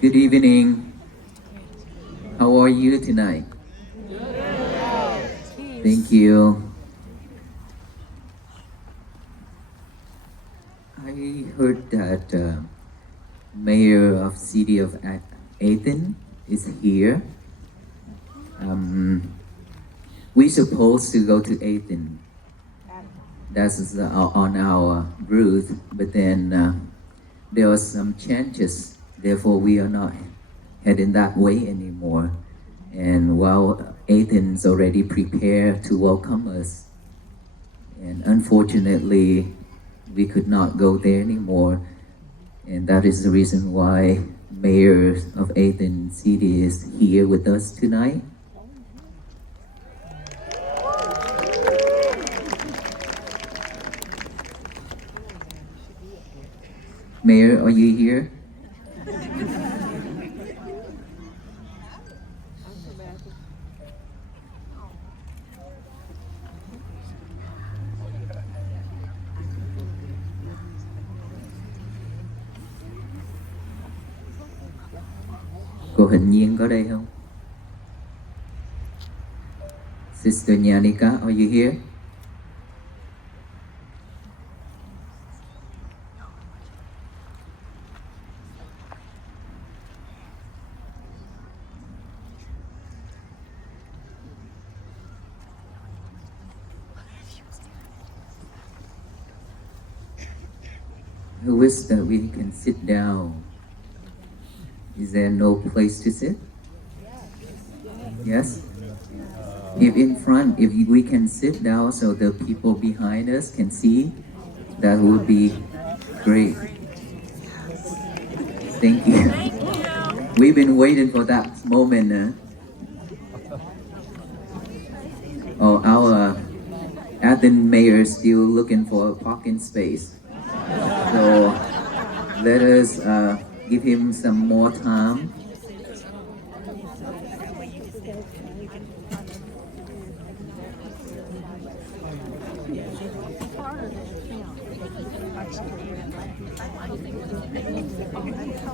Good evening. How are you tonight? Thank you. I heard that Mayor of City of Athens is here. We're supposed to go to Athens. That's on our route, but then there are some changes. Therefore, we are not heading that way anymore. And while Athens already prepared to welcome us, and unfortunately, we could not go there anymore. And that is the reason why Mayor of Athens City is here with us tonight. Mayor, are you here? Cô Hình Nhiên có đây không? Sister Nyanika, are you here? I wish that we can sit down. Is there no place to sit? Yes? If in front, if we can sit down so the people behind us can see, that would be great. Thank you. We've been waiting for that moment. Oh, our Athens mayor is still looking for a parking space. So let us give him some more time.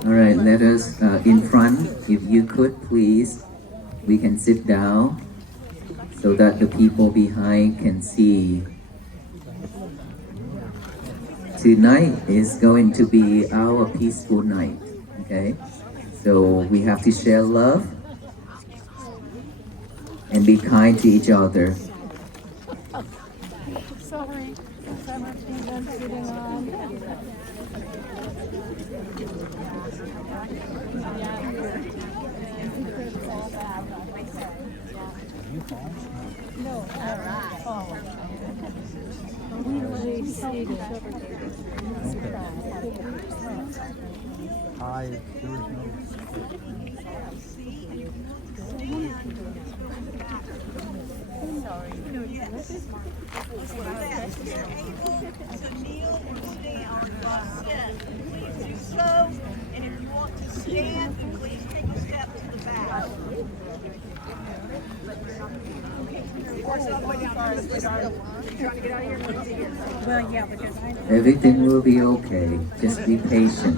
All right, let us in front, if you could please, we can sit down so that the people behind can see. Tonight is going to be our peaceful night, okay? So we have to share love and be kind to each other. Sorry, so much been sitting on. No, all right. Usually seated. Hi, there was no. Sorry. If you're able to kneel or stand, please do so. And if you want to stand, then please take a step to the back. Well, yeah, because I Everything will be okay. Just be patient.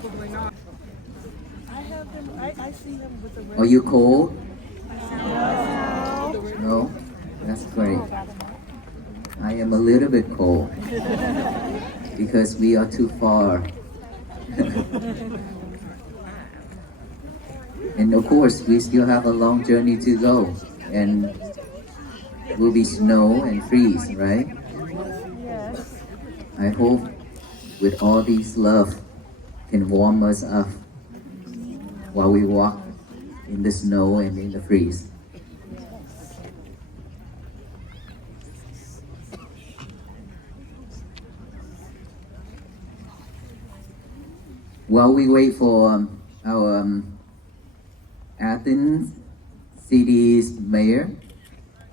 probably not. I have them. I see them with the. Are you cold? No. No? That's great. I am a little bit cold because we are too far. And of course, we still have a long journey to go, and it will be snow and freeze, right? Yes. I hope with all these love can warm us up while we walk in the snow and in the freeze. While we wait for our Athens city's mayor,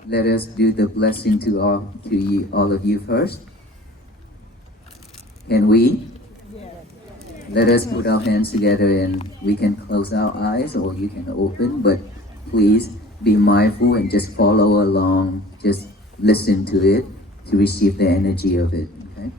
let us do the blessing to all of you first. Can we? Let us put our hands together and we can close our eyes or you can open, but please be mindful and just follow along. Just listen to it to receive the energy of it. Okay?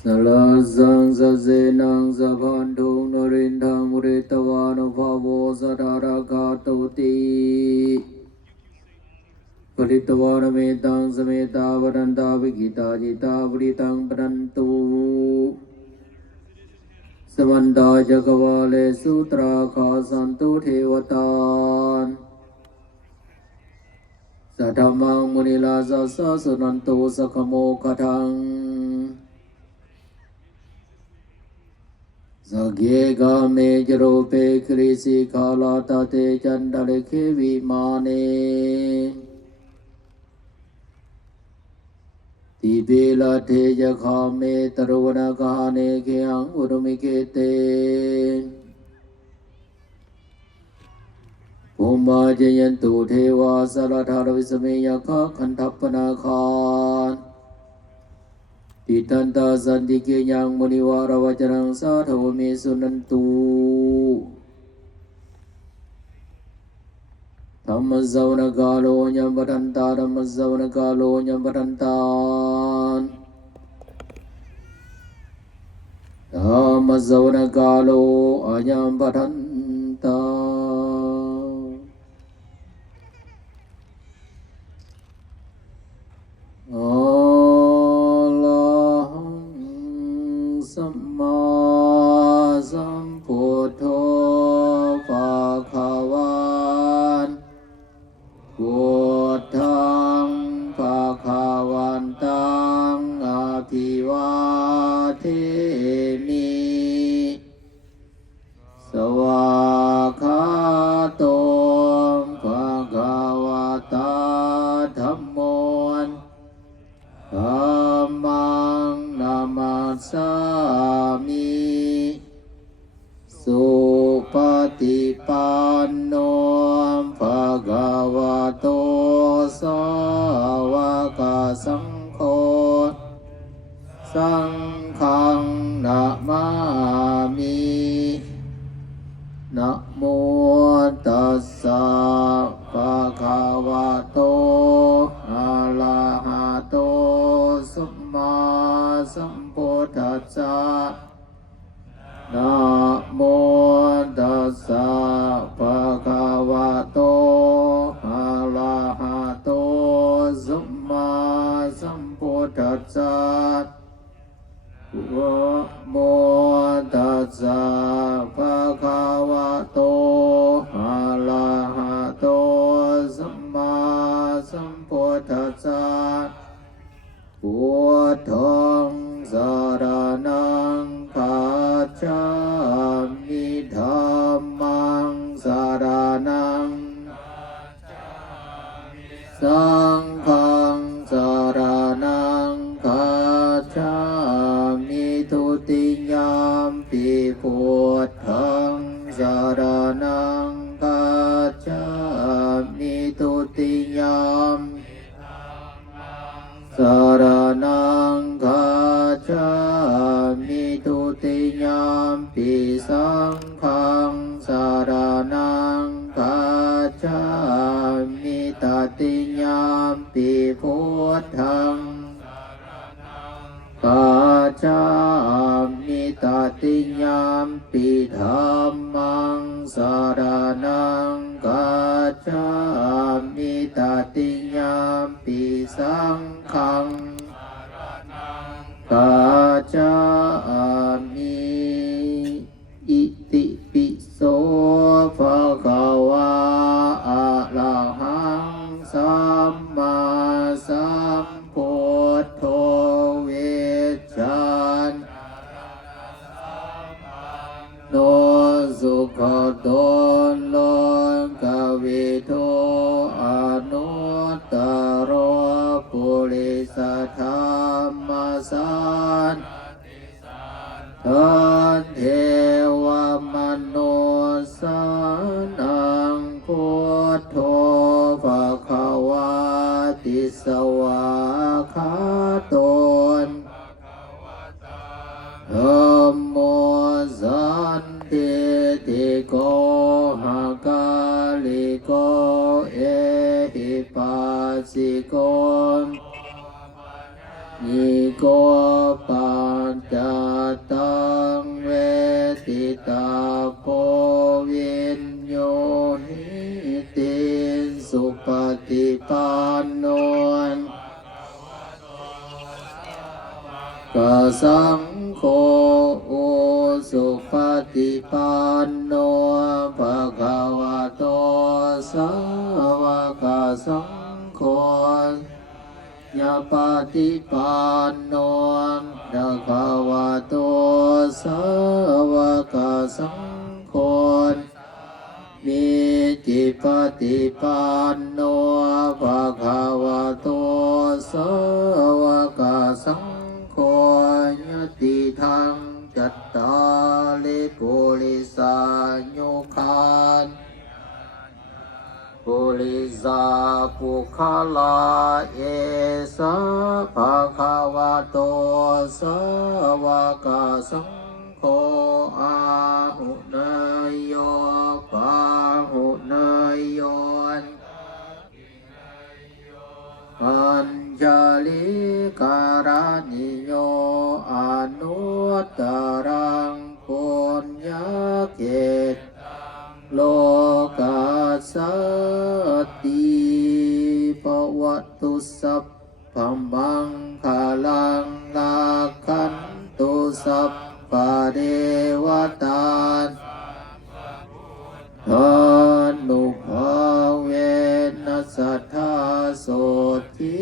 Salazang zazenang zavandung norindang muritavano pavo sadarakato Palitavana metang sameta varanta vikita jita puritang parantu Samanta jakavale sutra khasantu thevatan Sadhamang munilasa sasunanto sakamo katang Sagyega me jarope krisi khalata te chandale ke vimane Tibila te jakha me tarvana kahane ke ang urumikete Pumma jayantu theva salatara visame yakha khantappana khan Titanta sandike yang muniwara vajanang sadhava me sunantu Dhammazavana kalo nyambatanta dhammazavana kalo nyambatantan Dhammazavana kalo anyambatanta Samma Sambuddho Bhagavan Buddhang Bhagavantang Abhivademi Savakhatom Bhagavata Dhammon Dhammang Namasami Supatipanno Bhagavato Sāvaka Saṅkho Saṅghang Namami Namo Tassa Bhagavato Arahato Samma Sambuddhassa Namo Tassa Bhagavato Arahato Samma Sambuddhassa Namo Tassa Bhagavato Arahato Samma Sambuddhassa Buddhang saranang gacchami dhammang saranang sanghang saranang gacchami tutiyampi buddhang saranang gacchami tutiyampi Saranang gacchami tutiyampi sanghang saranang gacchami tatiyampi buddhang gacchami tatiyampi dhammang saranang gacchami tatiyampi sanghang gacchami iti piso bhagava arahang samma sambuddho veccan no sukhaton lon kavito anuttaro purisa dhammasan ธัมโมสันติติโกหากาลิโกเอหิปัสสิโกนิโกปัญจตังเวทิตาโพวินโยหิติสุปฏิปันโนกสังโฆอุสุปฏิปันโนภะคะวะโตสาวกสังโฆยะปฏิปันโนภะคะวะโตสาวกสังโฆมิจิปฏิปันโนภะคะวะโตสาวกสังโฆยติทังจัตตาลิปุริสายุคานปุริสาปุคลาเอสะภะคะวะโตสาวกสังโฆอาหุเนยโยปาหุเนยโยปัญจลิการนิโยอนุตตรังปุญญเกตโลกัสสติปวัตตุสัพพมังคลังลาคันตุสัพพะเทวตาทานุภาเวนัสสัทธาโสทิ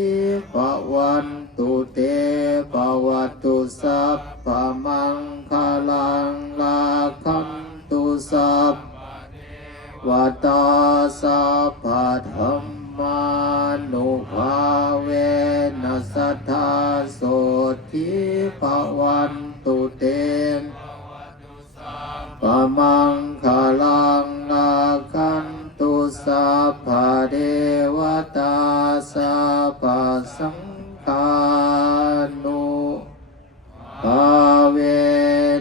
ภวันตุเตภวัตตุสัพพมังคลังลาคันตุสัพวตาสัพพะธัมมานุภาเวนัสสัทธาโสทิภวันตุเตปมังคลังลาคันตุสัพพะเทวตาสัพพะสังฆานุภาเว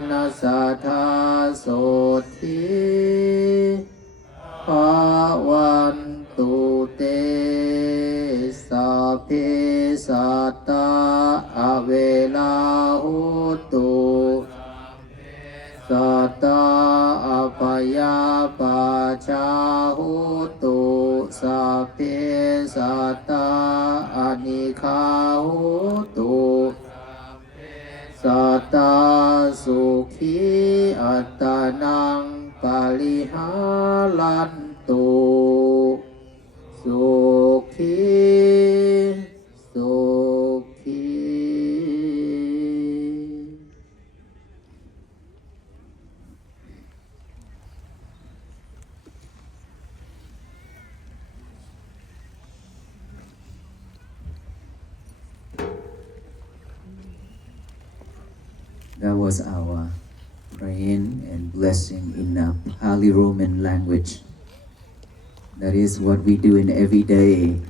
นัสสัทธาโสทิภวันตุเตสัพเพสัตตาอเวลาหุตุสัตตาอัปยาปัชชาหุตุสัพเพสัตตาอนิฆาหุตุสัตตาสุขีอัตตานังปาลิหารันตุสุขีสุขี That was our praying and blessing in Pali Roman language. That is what we do in every day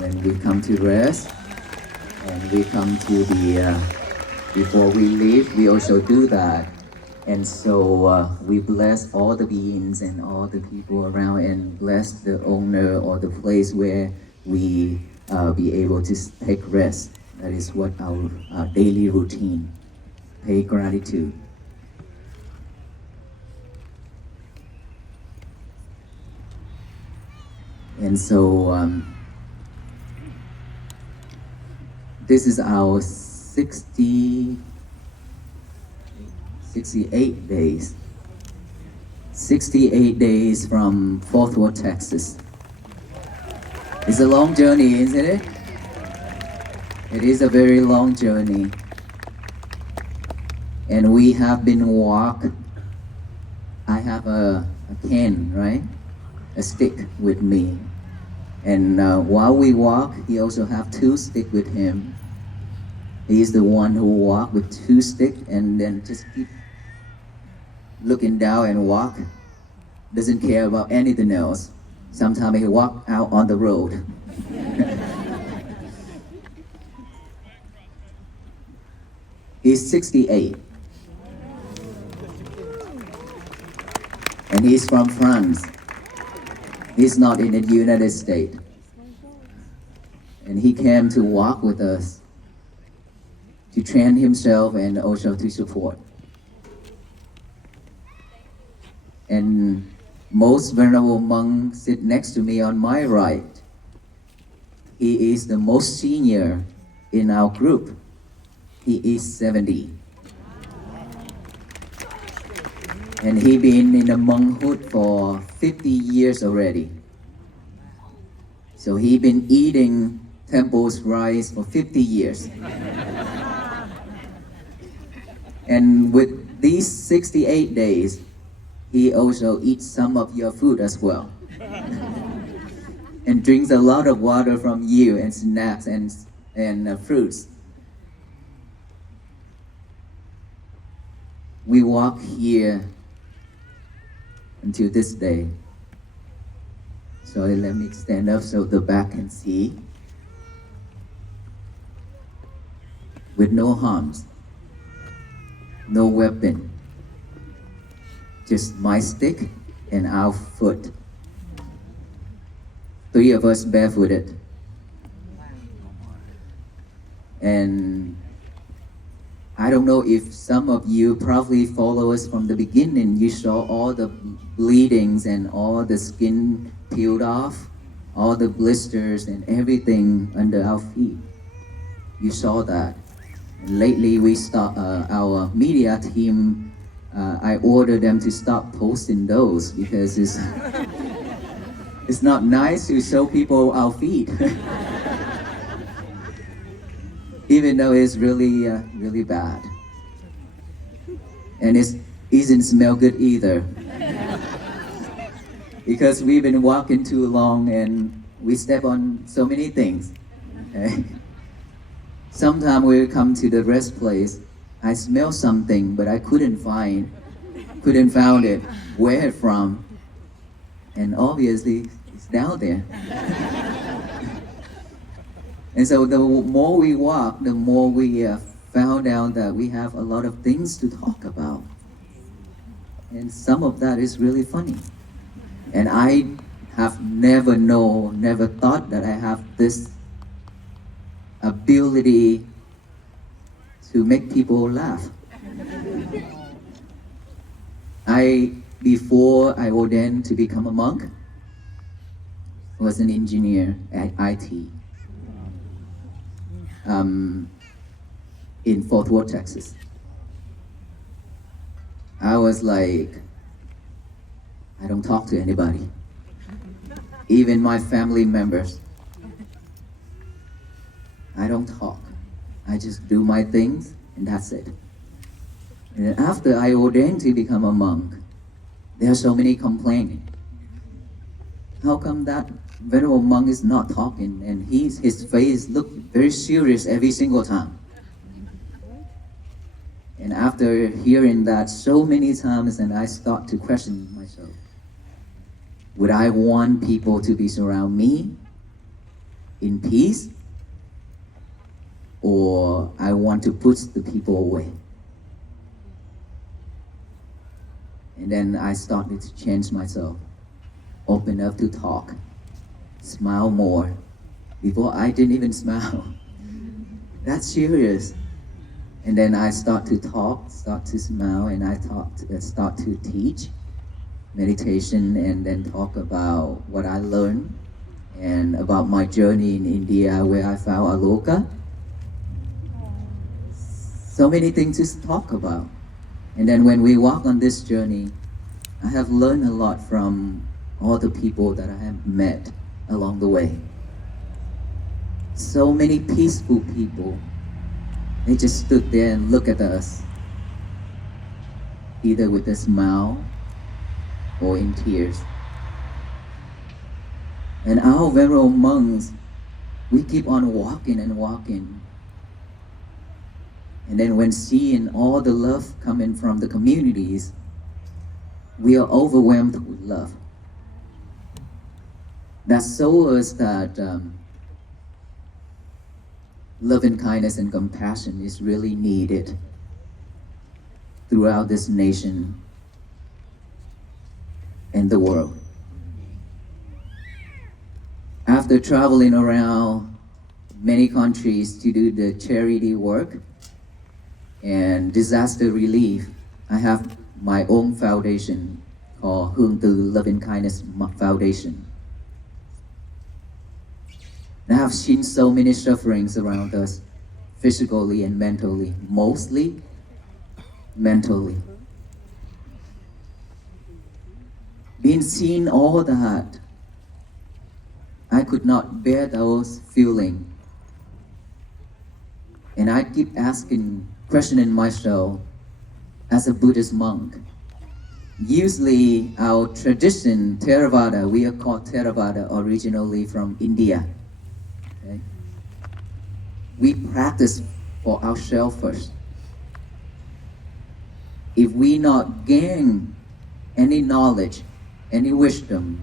when we come to rest and we come to the before we leave. We also do that, and so we bless all the beings and all the people around, and bless the owner or the place where we be able to take rest. That is what our daily routine. Pay gratitude. And so this is our 68 days. 68 days from Fort Worth, Texas. It's a long journey, isn't it? It is a very long journey. And we have been I have a cane, right? A stick with me. And while we walk, he also have 2 sticks with him. He's the one who walk with 2 sticks and then just keep looking down and walk. Doesn't care about anything else. Sometimes he walk out on the road. He's 68. And he's from France. He's not in the United States. And he came to walk with us, to train himself and also to support. And most venerable monk sit next to me on my right. He is the most senior in our group. He is 70. And he been in the monkhood for 50 years already. So he been eating temple's rice for 50 years. And with these 68 days, he also eats some of your food as well. And drinks a lot of water from you and snacks and fruits. We walk here until this day. So let me stand up so the back can see. With no harms, no weapon, just my stick and our foot. 3 of us barefooted. And I don't know if some of you probably follow us from the beginning. You saw all the bleedings and all the skin peeled off, all the blisters and everything under our feet. You saw that. And lately we start our media team. I ordered them to stop posting those because it's not nice to show people our feet. Even though it's really, really bad. And it doesn't smell good either. Because we've been walking too long and we step on so many things. Okay? Sometimes we come to the rest place, I smell something, but I couldn't find it, where it's from. And obviously, it's down there. And so the more we walk, the more we found out that we have a lot of things to talk about. And some of that is really funny. And I have never thought that I have this ability to make people laugh. Before I ordained to become a monk, was an engineer at IT. In Fort Worth, Texas. I was like, I don't talk to anybody, even my family members. I don't talk. I just do my things and that's it. And after I ordained to become a monk, there are so many complaining. How come that Venerable monk is not talking and his face looked very serious every single time? And after hearing that so many times, and I start to question myself, would I want people to be surround me in peace? Or I want to push the people away? And then I started to change myself, open up to talk, smile more. Before I didn't even smile. That's serious. And then I start to talk, start to smile, and I start to teach meditation and then talk about what I learned and about my journey in India where I found Aloka. So many things to talk about. And then when we walk on this journey, I have learned a lot from all the people that I have met along the way. So many peaceful people. They just stood there and looked at us, either with a smile or in tears. And our Venerable monks, we keep on walking and walking. And then when seeing all the love coming from the communities, we are overwhelmed with love. That shows us that love and kindness and compassion is really needed throughout this nation. and the world. After traveling around many countries to do the charity work and disaster relief, I have my own foundation called Hương Từ Loving Kindness Foundation. I have seen so many sufferings around us, physically and mentally, mostly mentally. Being seen all that, I could not bear those feelings. And I keep questioning myself as a Buddhist monk. Usually our tradition, Theravada, we are called Theravada originally from India. Okay? We practice for ourselves first. If we not gain any knowledge, any wisdom,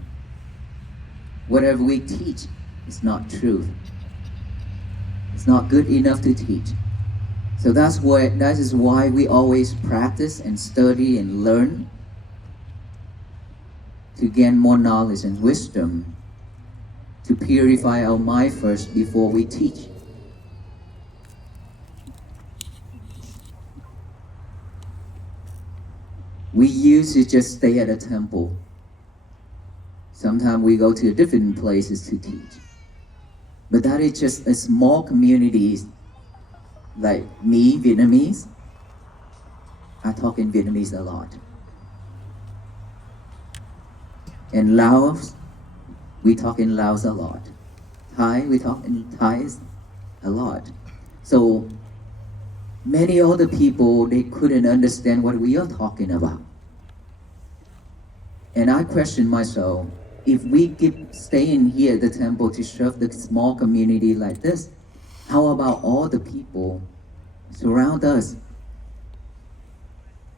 whatever we teach is not truth. It's not good enough to teach. So that is why we always practice and study and learn to gain more knowledge and wisdom, to purify our mind first before we teach. We used to just stay at a temple. Sometimes we go to different places to teach. But that is just a small community, like me, Vietnamese. I talk in Vietnamese a lot. In Laos, we talk in Laos a lot. Thai, we talk in Thai a lot. So many other people, they couldn't understand what we are talking about. And I question myself, if we keep staying here at the temple to serve the small community like this, how about all the people surround us?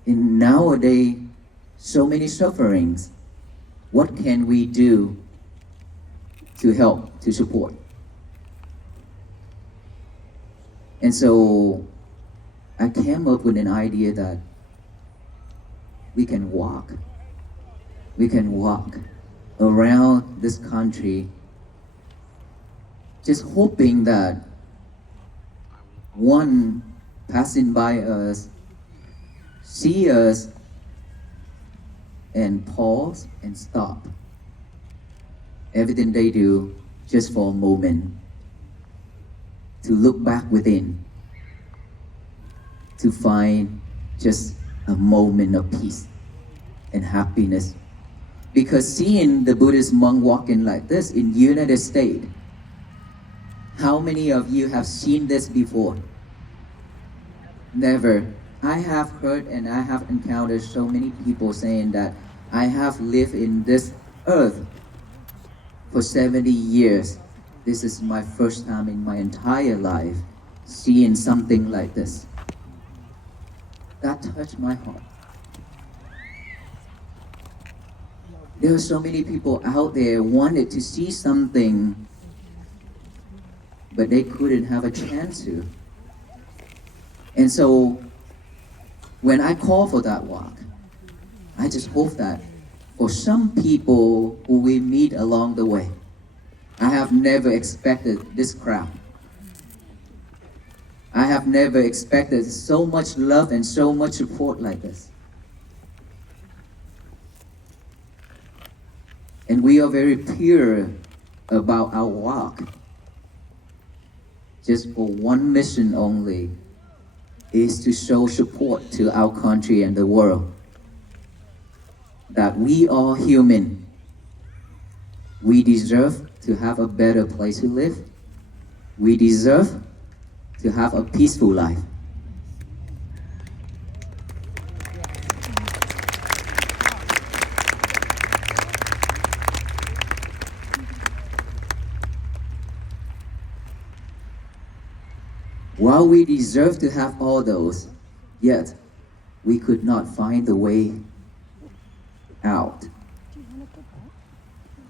In nowadays, so many sufferings. What can we do to help, to support? And so I came up with an idea that we can walk around this country, just hoping that one passing by us see us and pause and stop everything they do just for a moment, to look back within, to find just a moment of peace and happiness. Because seeing the Buddhist monk walking like this in United States, how many of you have seen this before? Never. I have heard and I have encountered so many people saying that I have lived in this earth for 70 years. This is my first time in my entire life seeing something like this. That touched my heart. There are so many people out there wanted to see something, but they couldn't have a chance to. And so when I call for that walk, I just hope that for some people who we meet along the way, I have never expected this crowd. I have never expected so much love and so much support like this. And we are very pure about our walk. Just for one mission only, is to show support to our country and the world. That we are human. We deserve to have a better place to live. We deserve to have a peaceful life. While we deserve to have all those, yet we could not find the way out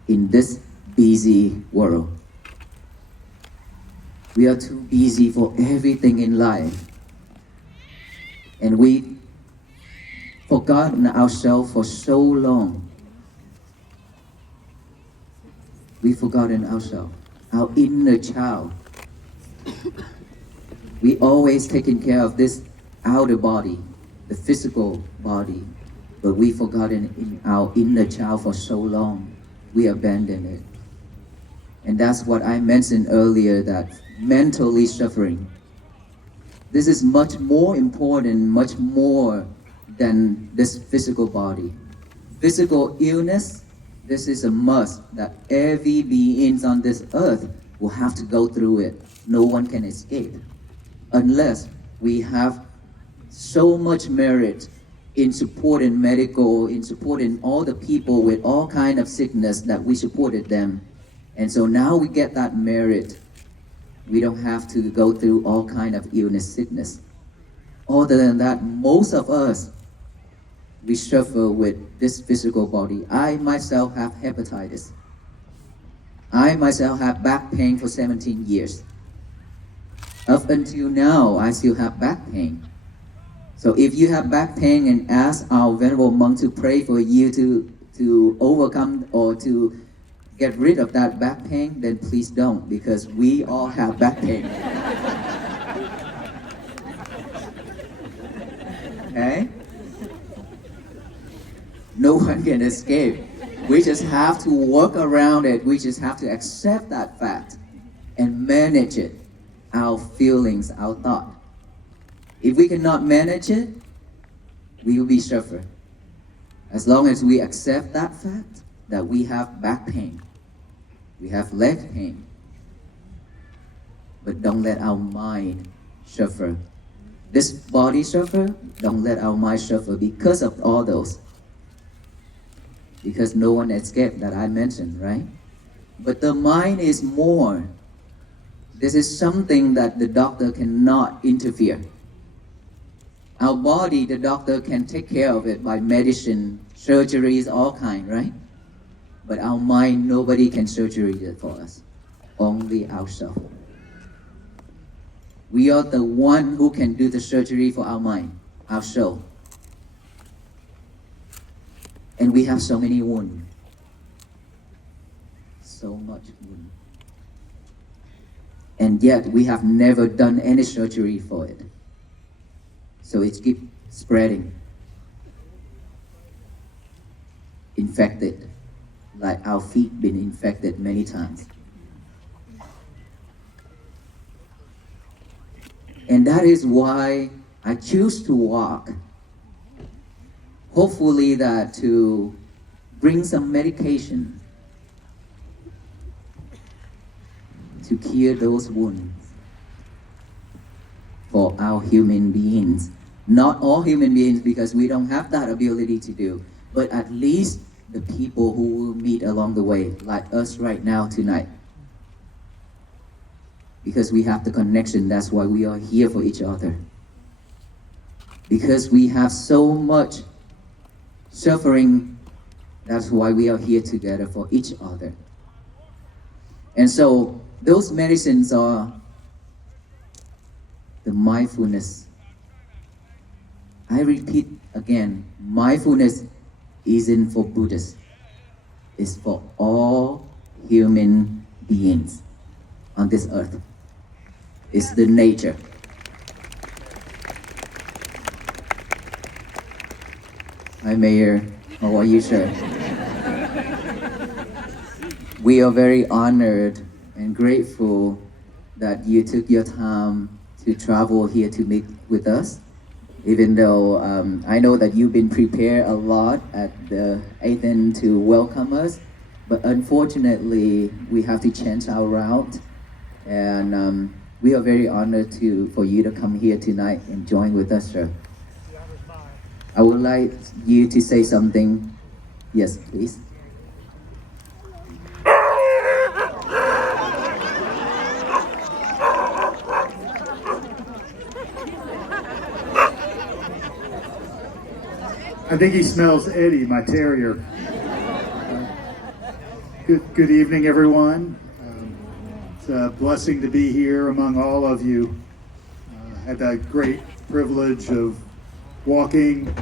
in this busy world. We are too busy for everything in life. And we forgotten ourselves for so long. We've forgotten ourselves, our inner child. We always taking care of this outer body, the physical body, but we've forgotten in our inner child for so long. We abandoned it. And that's what I mentioned earlier, that mentally suffering. This is much more important, much more than this physical body. Physical illness, this is a must that every being on this earth will have to go through it. No one can escape unless we have so much merit in supporting medical, in supporting all the people with all kind of sickness that we supported them. And so now we get that merit. We don't have to go through all kind of illness, sickness. Other than that, most of us, we suffer with this physical body. I myself have hepatitis. I myself have back pain for 17 years. Up until now, I still have back pain. So if you have back pain and ask our Venerable monk to pray for you to overcome or to get rid of that back pain, then please don't, because we all have back pain. Okay? No one can escape. We just have to work around it. We just have to accept that fact and manage it, our feelings, our thought. If we cannot manage it, we will be suffer. As long as we accept that fact that we have back pain, we have leg pain, but don't let our mind suffer. This body suffer, don't let our mind suffer because of all those. Because no one escaped that I mentioned, right? But the mind is more. This is something that the doctor cannot interfere. Our body, the doctor can take care of it by medicine, surgeries, all kind, right? But our mind, nobody can surgery it for us. Only ourselves. We are the one who can do the surgery for our mind, our soul. And we have so many wounds. So much wound. And yet we have never done any surgery for it. So it keeps spreading. Infected. Like our feet been infected many times. And that is why I choose to walk. Hopefully that to bring some medication to cure those wounds for our human beings. Not all human beings, because we don't have that ability to do, but at least the people who will meet along the way, like us right now tonight. Because we have the connection, that's why we are here for each other. Because we have so much suffering, that's why we are here together for each other. And so those medicines are the mindfulness. I repeat again, mindfulness isn't for Buddhists. It's for all human beings on this earth. It's the nature. Hi, Mayor. How are you, sir? We are very honored and grateful that you took your time to travel here to meet with us. Even though I know that you've been prepared a lot at the Athens to welcome us, but unfortunately, we have to change our route. And we are very honored for you to come here tonight and join with us, sir. I would like you to say something. Yes, please. I think he smells Eddie, my terrier. Good evening, everyone. It's a blessing to be here among all of you. Had the great privilege of walking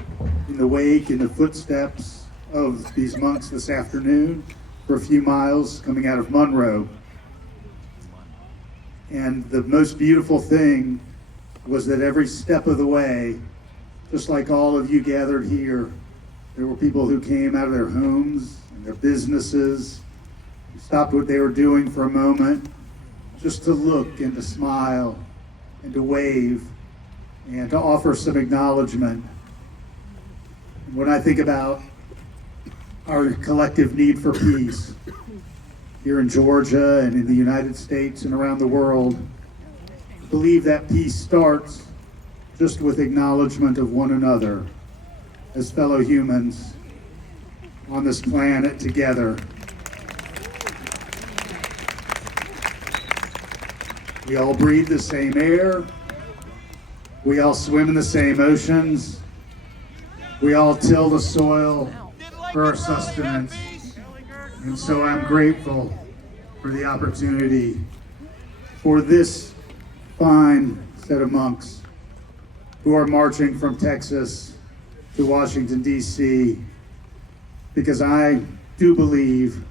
in the wake, in the footsteps of these monks this afternoon. for a few miles coming out of Monroe. And the most beautiful thing was that every step of the way, just like all of you gathered here, there were people who came out of their homes and their businesses, who stopped what they were doing for a moment, just to look and to smile and to wave and to offer some acknowledgement. And when I think about our collective need for peace here in Georgia and in the United States and around the world, I believe that peace starts just with acknowledgement of one another as fellow humans on this planet together. We all breathe the same air. We all swim in the same oceans. We all till the soil for our sustenance. And so I'm grateful for the opportunity for this fine set of monks who are marching from Texas to Washington, D.C., because I do believe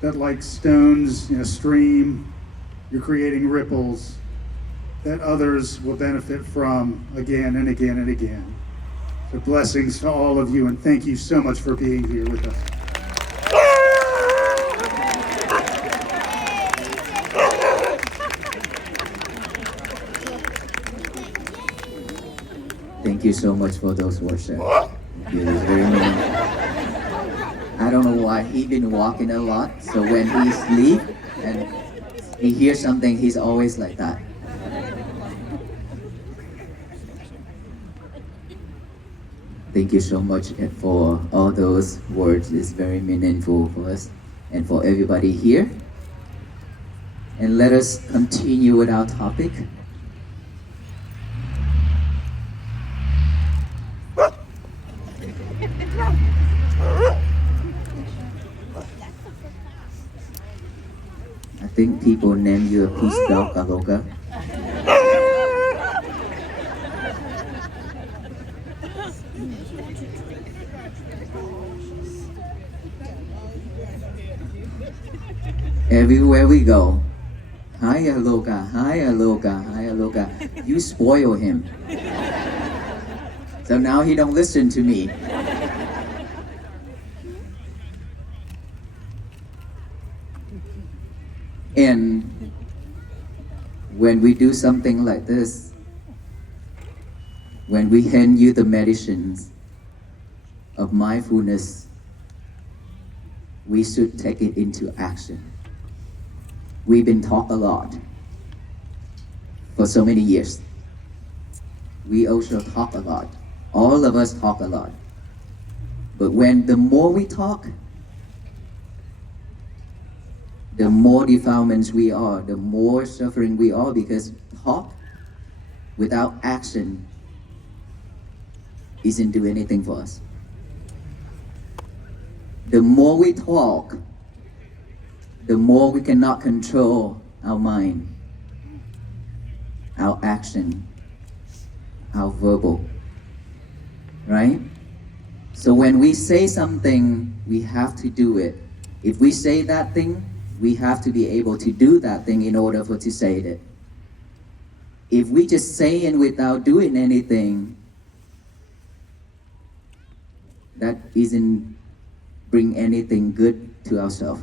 that like stones in a stream, you're creating ripples that others will benefit from again and again and again. So blessings to all of you, and thank you so much for being here with us. Thank you so much for those words, sir. Thank you. It was very meaningful. I don't know why he's been walking a lot, so when he sleep and he hears something, he's always like that. Thank you so much for all those words. It's very meaningful for us and for everybody here. And let us continue with our topic. I think people name you a peace dog, Aloka. Everywhere we go, hi Aloka, hi Aloka, hi Aloka. You spoil him. So now he don't listen to me. And when we do something like this, when we hand you the medicines of mindfulness, we should take it into action. We've been taught a lot for so many years. We also talk a lot. All of us talk a lot. But when the more we talk, the more defilements we are, the more suffering we are, because talk without action isn't doing anything for us. The more we talk, the more we cannot control our mind, our action, our verbal, right? So when we say something, we have to do it. If we say that thing, we have to be able to do that thing in order for to say it. If we just say it without doing anything, that isn't bring anything good to ourselves.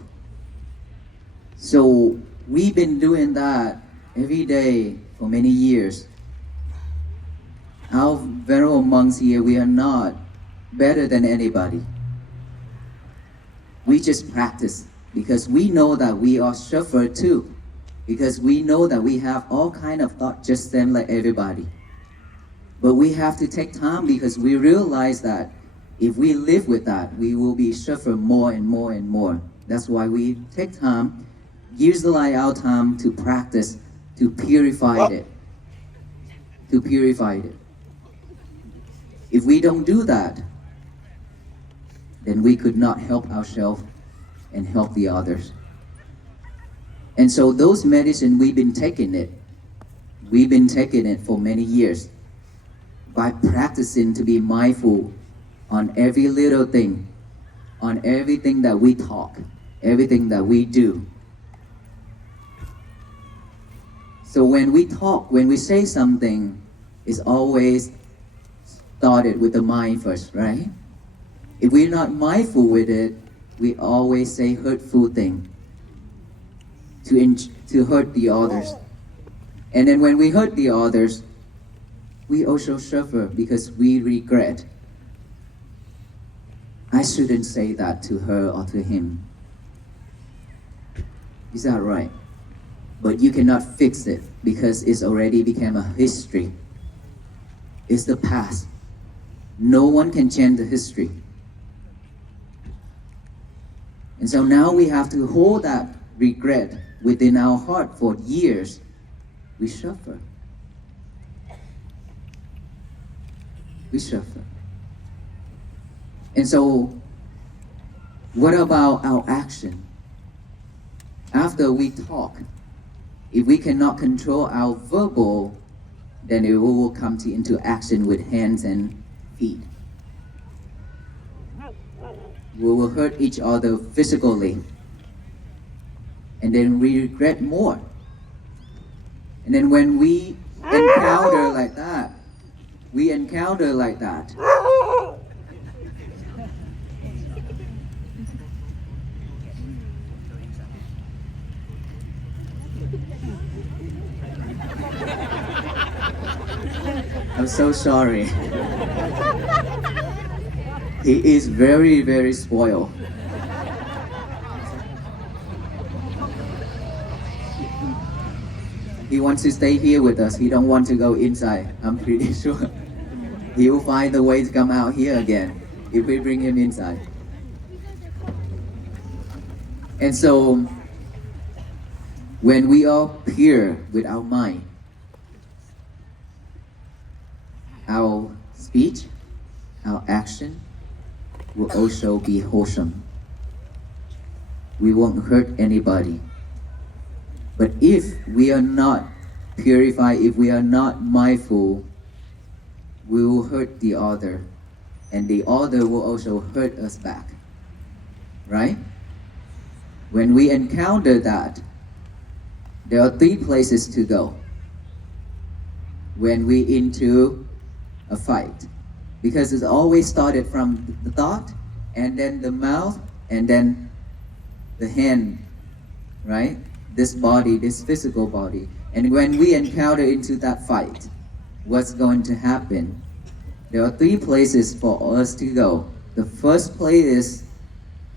So we've been doing that every day for many years. Our Venerable monks here, we are not better than anybody. We just practice because we know that we are suffer too. Because we know that we have all kind of thought just same like everybody. But we have to take time because we realize that if we live with that, we will be suffer more and more and more. That's why we take time, utilize our time to practice, to purify it. To purify it. If we don't do that, then we could not help ourselves and help the others. And so those medicine, we've been taking it for many years by practicing to be mindful on every little thing, on everything that we talk, everything that we do. So when we talk, when we say something, it's always started with the mind first, right? If we're not mindful with it, we always say hurtful thing to hurt the others. And then when we hurt the others, we also suffer because we regret. I shouldn't say that to her or to him. Is that right? But you cannot fix it because it's already become a history. It's the past. No one can change the history. And so now we have to hold that regret within our heart for years. We suffer. We suffer. And so, what about our action? After we talk, if we cannot control our verbal, then it will come into action with hands and feet. We will hurt each other physically. And then we regret more. And then when we encounter like that, I'm so sorry. He is very, very spoiled. He wants to stay here with us. He don't want to go inside. I'm pretty sure. He will find the way to come out here again if we bring him inside. And so, when we are pure with our mind, our speech, our action will also be wholesome. We won't hurt anybody. But if we are not purified, if we are not mindful, we will hurt the other, and the other will also hurt us back. Right? When we encounter that, there are 3 places to go when we into a fight. Because it's always started from the thought, and then the mouth, and then the hand, right? This body, this physical body. And when we encounter into that fight, what's going to happen? There are 3 places for us to go. The first place is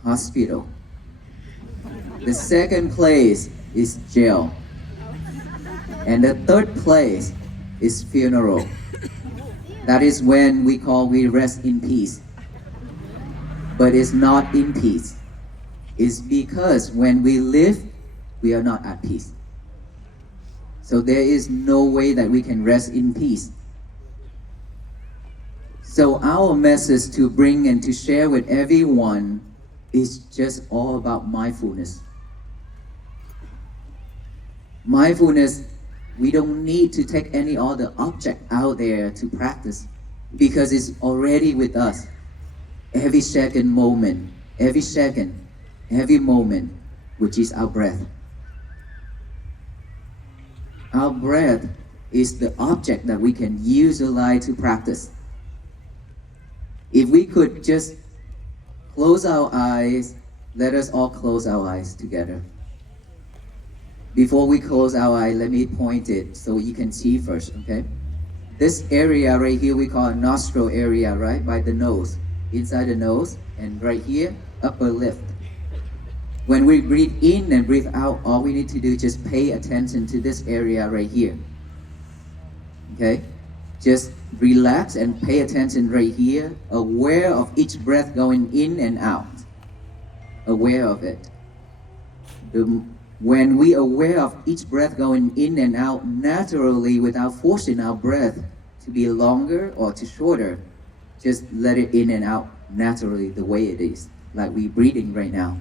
hospital. The second place is jail. And the third place is funeral. That is when we rest in peace. But it's not in peace. It's because when we live, we are not at peace. So there is no way that we can rest in peace. So our message to bring and to share with everyone is just all about mindfulness. Mindfulness, we don't need to take any other object out there to practice because it's already with us. Every moment, every moment, which is our breath. Our breath is the object that we can utilize to practice. If we could just close our eyes, let us all close our eyes together. Before we close our eye, let me point it so you can see first, okay? This area right here we call a nostril area, right? By the nose, inside the nose, and right here, upper lip. When we breathe in and breathe out, all we need to do is just pay attention to this area right here. Okay? Just relax and pay attention right here, aware of each breath going in and out. Aware of it. When we are aware of each breath going in and out naturally without forcing our breath to be longer or to shorter, just let it in and out naturally the way it is, like we're breathing right now.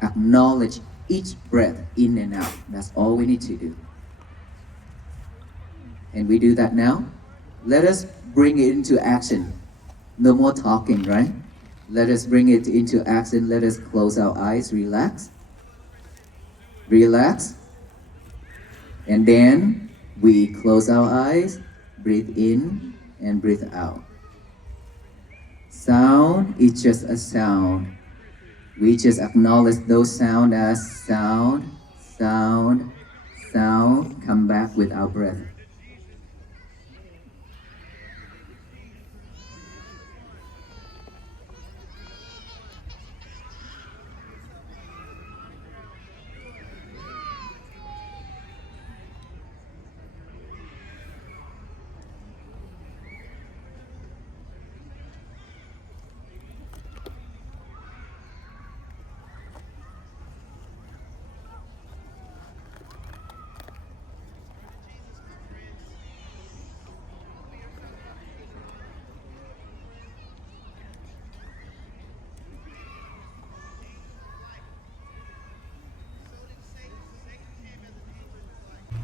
Acknowledge each breath in and out. That's all we need to do. And we do that now. Let us bring it into action. No more talking, right? Let us bring it into action. Let us close our eyes, relax. Relax. And then we close our eyes, breathe in and breathe out. Sound is just a sound. We just acknowledge those sounds as sound, sound, sound. Come back with our breath.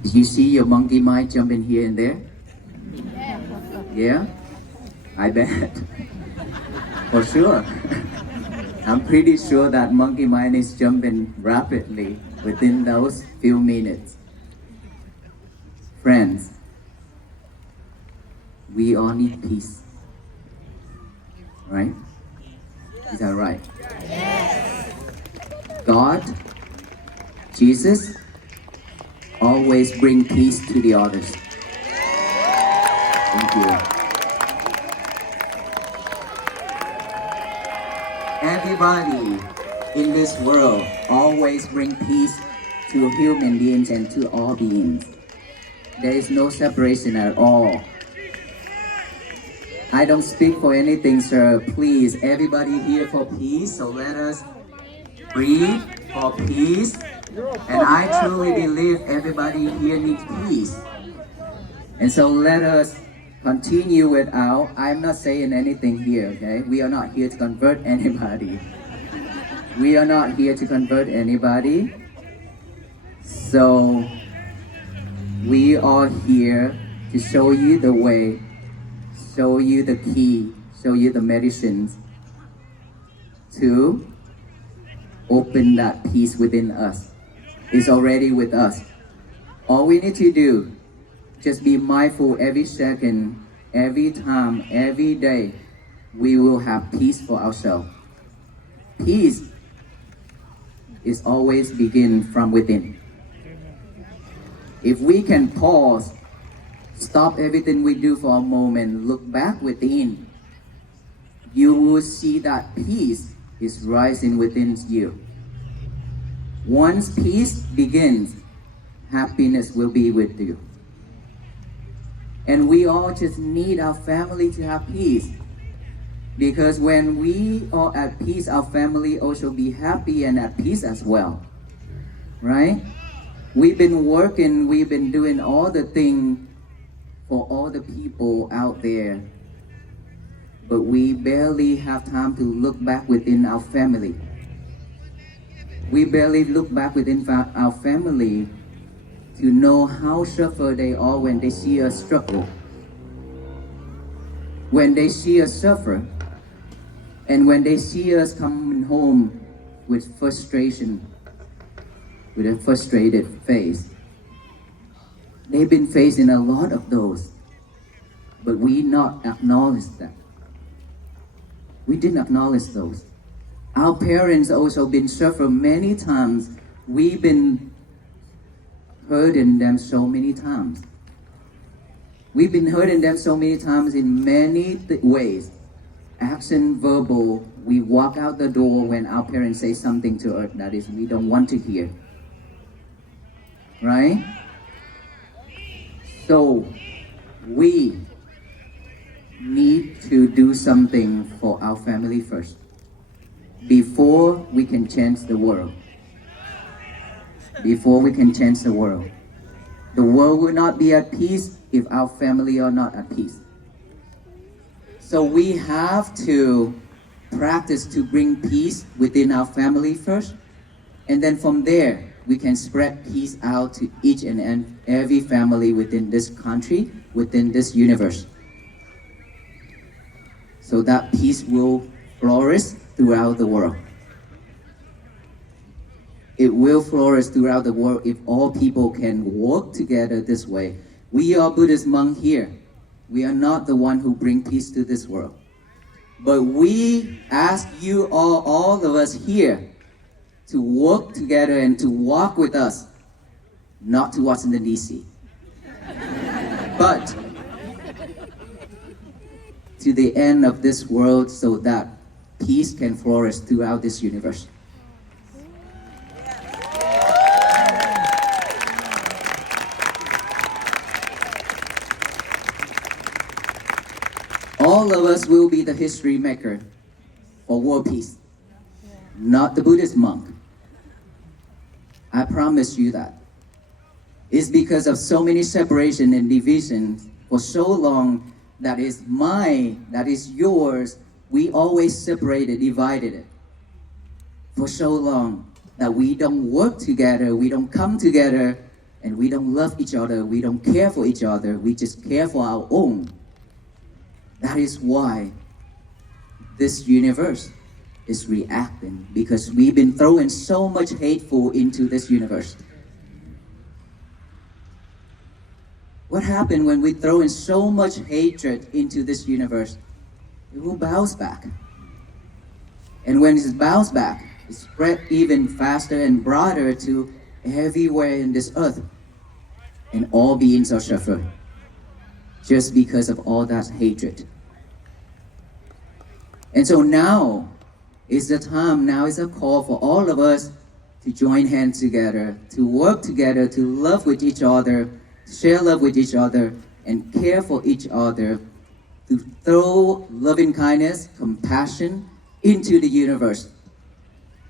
Did you see your monkey mind jumping here and there? Yeah? I bet. For sure. I'm pretty sure that monkey mind is jumping rapidly within those few minutes. Friends, we all need peace. Right? Is that right? God, Jesus, always bring peace to the others. Thank you. Everybody in this world always bring peace to human beings and to all beings. There is no separation at all. I don't speak for anything, sir. Please, everybody here for peace, so let us breathe for peace. And I truly believe everybody here needs peace. And so let us continue with our, I'm not saying anything here, okay? We are not here to convert anybody. We are not here to convert anybody. So we are here to show you the way, show you the key, show you the medicines to open that peace within us. It's already with us. All we need to do, just be mindful every second, every time, every day, we will have peace for ourselves. Peace is always begin from within. If we can pause, stop everything we do for a moment, look back within, you will see that peace is rising within you. Once peace begins, happiness will be with you. And we all just need our family to have peace. Because when we are at peace, our family also be happy and at peace as well. Right? We've been working, we've been doing all the things for all the people out there. But we barely have time to look back within our family. We barely look back within our family to know how suffer they are when they see us struggle. When they see us suffer, and when they see us coming home with frustration, with a frustrated face. They've been facing a lot of those, but we not acknowledge that. We didn't acknowledge those. Our parents also been suffering many times. We've been hurting them so many times. We've been hurting them so many times in many ways. Action, verbal. We walk out the door when our parents say something to us that is we don't want to hear. Right? So we need to do something for our family first before we can change the world. Before we can change the world. The world will not be at peace if our family are not at peace. So we have to practice to bring peace within our family first, and then from there we can spread peace out to each and every family within this country, within this universe. So that peace will flourish throughout the world. It will flourish throughout the world if all people can work together this way. We are Buddhist monks here. We are not the one who bring peace to this world. But we ask you all of us here, to work together and to walk with us, not to Washington, D.C., but to the end of this world so that peace can flourish throughout this universe. All of us will be the history maker for world peace, not the Buddhist monk. I promise you that. It's because of so many separation and divisions for so long that is mine, that is yours. We always separated, divided it for so long that we don't work together, we don't come together, and we don't love each other, we don't care for each other, we just care for our own. That is why this universe is reacting, because we've been throwing so much hateful into this universe. What happened when we throw in so much hatred into this universe? It will bounce back. And when it bounces back, it spread even faster and broader to everywhere in this earth. And all beings are suffering just because of all that hatred. And so now is the time, now is a call for all of us to join hands together, to work together, to love with each other, share love with each other, and care for each other, to throw loving kindness, compassion into the universe,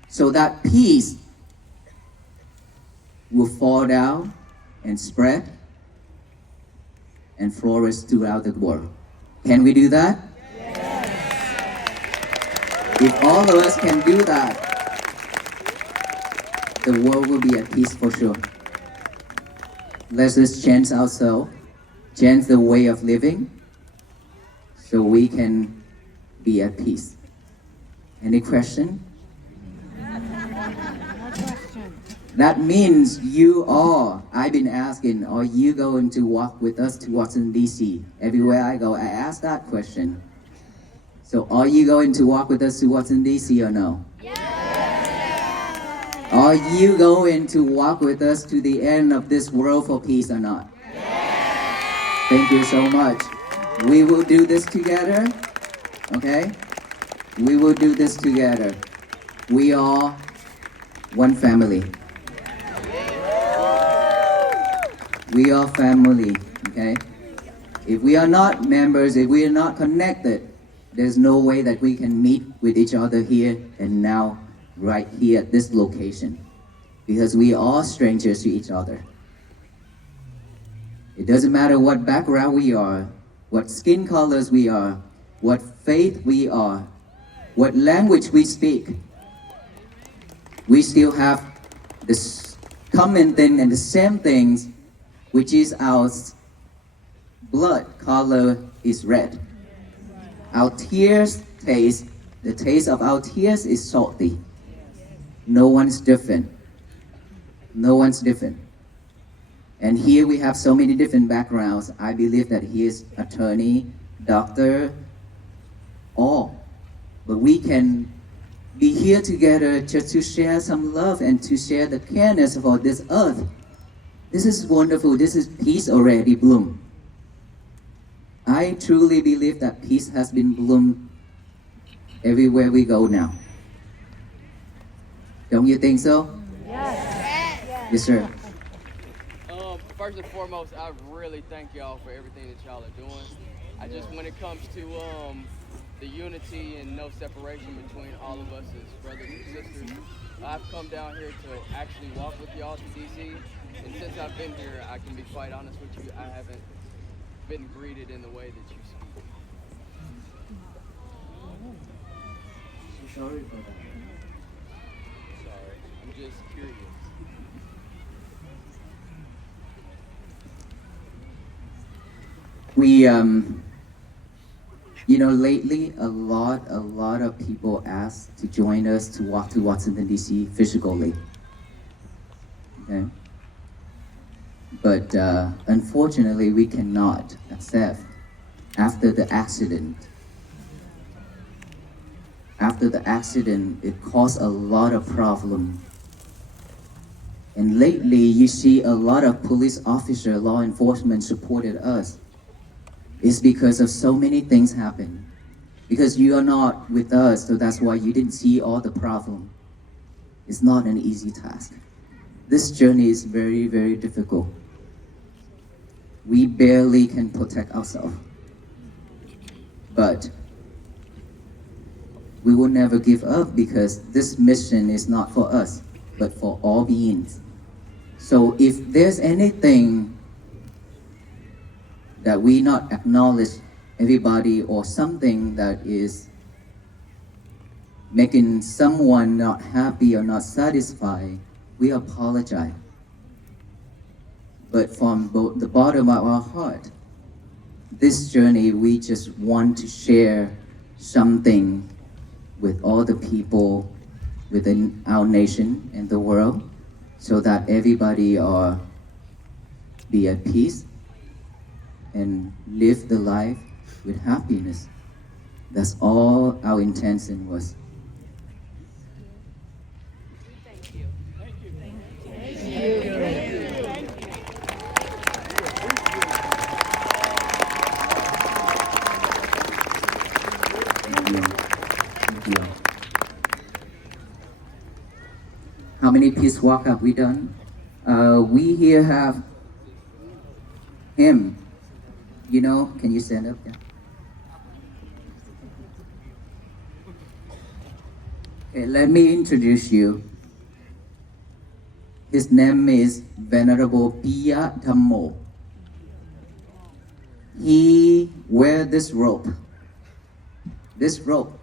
so that peace will fall down and spread and flourish throughout the world. Can we do that? Yes. If all of us can do that, the world will be at peace for sure. Let's just change ourselves, change the way of living, so we can be at peace. Any question? That means you all, I've been asking, are you going to walk with us to Washington, D.C.? Everywhere I go, I ask that question. So are you going to walk with us to Washington, D.C. or no? Yes. Are you going to walk with us to the end of this world for peace or not? Yes. Thank you so much. We will do this together, okay? We will do this together. We are one family. We are family, okay? If we are not members, if we are not connected, there's no way that we can meet with each other here and now, right here at this location, because we are strangers to each other. It doesn't matter what background we are, what skin colors we are, what faith we are, what language we speak. We still have this common thing and the same things, which is our blood color is red. Our tears taste, the taste of our tears is salty. No one's different. No one's different. And here we have so many different backgrounds. I believe that he is attorney, doctor, all. But we can be here together just to share some love and to share the careness for this earth. This is wonderful. This is peace already bloom. I truly believe that peace has been bloomed everywhere we go now. Don't you think so? Yes. Yes, sir. First and foremost, I really thank y'all for everything that y'all are doing. I just, when it comes to the unity and no separation between all of us as brothers and sisters, I've come down here to actually walk with y'all to DC. And since I've been here, I can be quite honest with you, I haven't been greeted in the way that you speak. Sorry for that. Sorry, I'm just curious. We, lately a lot of people ask to join us to walk to Washington D.C. physically. Okay, but unfortunately we cannot accept after the accident. After the accident, it caused a lot of problem. And lately, you see a lot of police officer, law enforcement supported us. It's because of so many things happen. Because you are not with us, so that's why you didn't see all the problem. It's not an easy task. This journey is very, very difficult. We barely can protect ourselves. But we will never give up because this mission is not for us, but for all beings. So if there's anything that we not acknowledge everybody or something that is making someone not happy or not satisfied, we apologize. But from the bottom of our heart, this journey, we just want to share something with all the people within our nation and the world so that everybody be at peace and live the life with happiness. That's all our intention was. How many peace walk have we done? We here have him. Can you stand up? Yeah. Okay, let me introduce you. His name is Venerable Piya Dhammo. He wear this rope. This rope,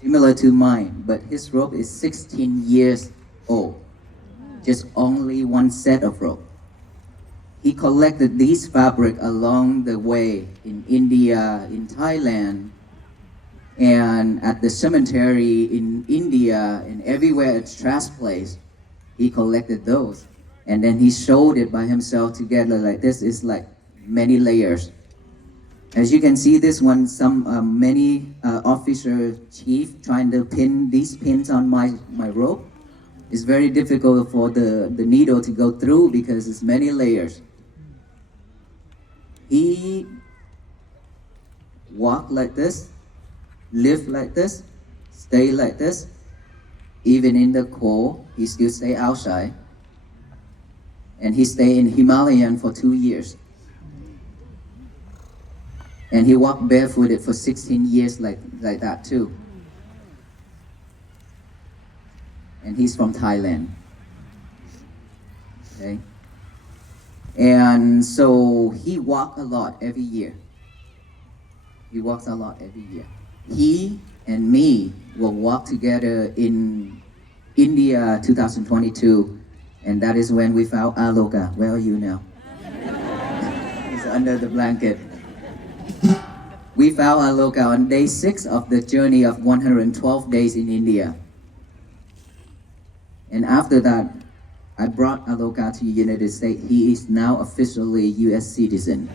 similar to mine, but his rope is 16 years old. Just only one set of rope. He collected these fabric along the way in India, in Thailand, and at the cemetery in India, and everywhere at trash place. He collected those. And then he showed it by himself together like this. It's like many layers. As you can see, this one, many officer chief trying to pin these pins on my rope. It's very difficult for the needle to go through because it's many layers. He walk like this, live like this, stay like this. Even in the cold, he still stay outside. And he stay in Himalayan for 2 years. And he walked barefooted for 16 years like that too. And he's from Thailand. Okay? And so he walked a lot every year. He walks a lot every year. He and me will walk together in India 2022, and that is when we found Aloka. Where are you now? He's under the blanket. We found Aloka on day 6 of the journey of 112 days in India. And after that, I brought Aloka to the United States. He is now officially U.S. citizen.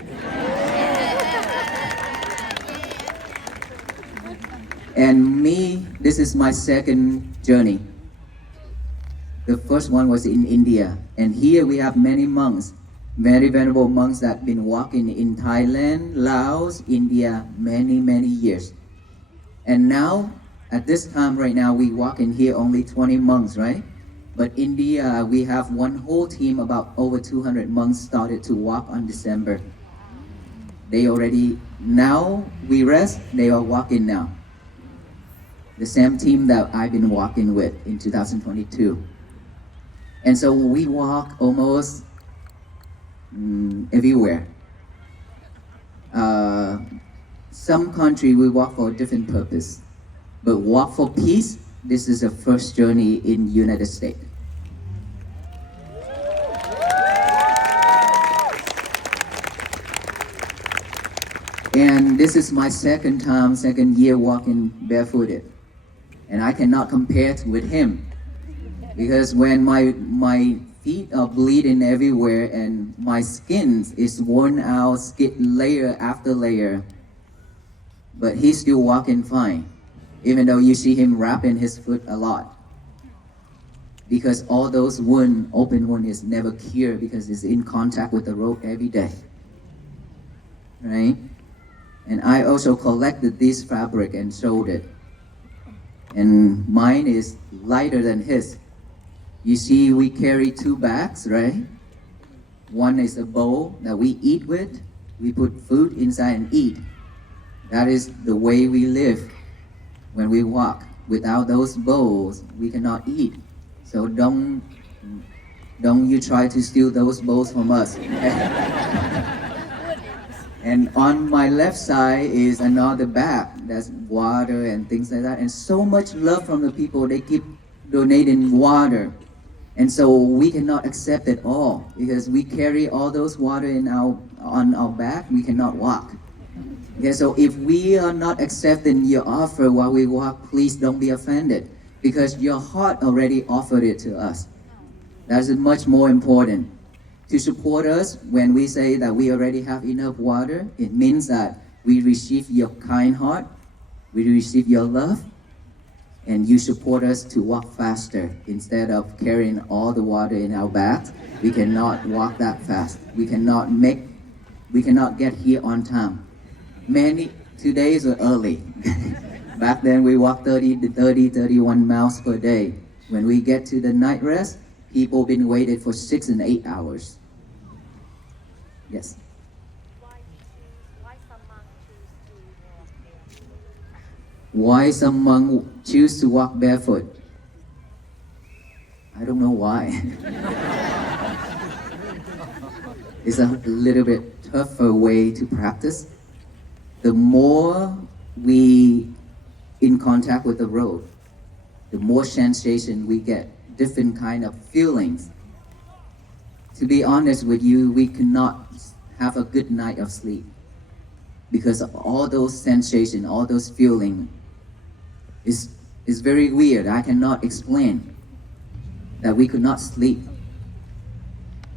And me, this is my second journey. The first one was in India. And here we have many monks, very venerable monks that have been walking in Thailand, Laos, India, many, many years. And now, at this time right now, we walk in here only 20 monks, right? But India, we have one whole team, about over 200 monks started to walk on December. Now we rest, they are walking now. The same team that I've been walking with in 2022. And so we walk almost everywhere. Some country we walk for a different purpose. But walk for peace, this is the first journey in United States. And this is my second year walking barefooted. And I cannot compare it with him. Because when my feet are bleeding everywhere and my skin is worn out, skin layer after layer, but he's still walking fine, even though you see him wrapping his foot a lot. Because all those open wound is never cured because it's in contact with the rope every day, right? And I also collected this fabric and sold it. And mine is lighter than his. You see, we carry 2 bags, right? One is a bowl that we eat with. We put food inside and eat. That is the way we live when we walk. Without those bowls, we cannot eat. So don't you try to steal those bowls from us. And on my left side is another bag. That's water and things like that. And so much love from the people. They keep donating water. And so we cannot accept it all because we carry all those water on our back. We cannot walk. Okay, so if we are not accepting your offer while we walk, please don't be offended because your heart already offered it to us. That is much more important. To support us when we say that we already have enough water, it means that we receive your kind heart, we receive your love, and you support us to walk faster. Instead of carrying all the water in our bags, we cannot walk that fast. We cannot get here on time. Today is early. Back then we walked 31 miles per day. When we get to the night rest, people been waiting for 6 and 8 hours. Yes. Why some monks choose to walk barefoot? I don't know why. It's a little bit tougher way to practice. The more we in contact with the road, the more sensation we get, different kind of feelings. To be honest with you, we cannot have a good night of sleep because of all those sensations, all those feelings. It's very weird. I cannot explain that we could not sleep.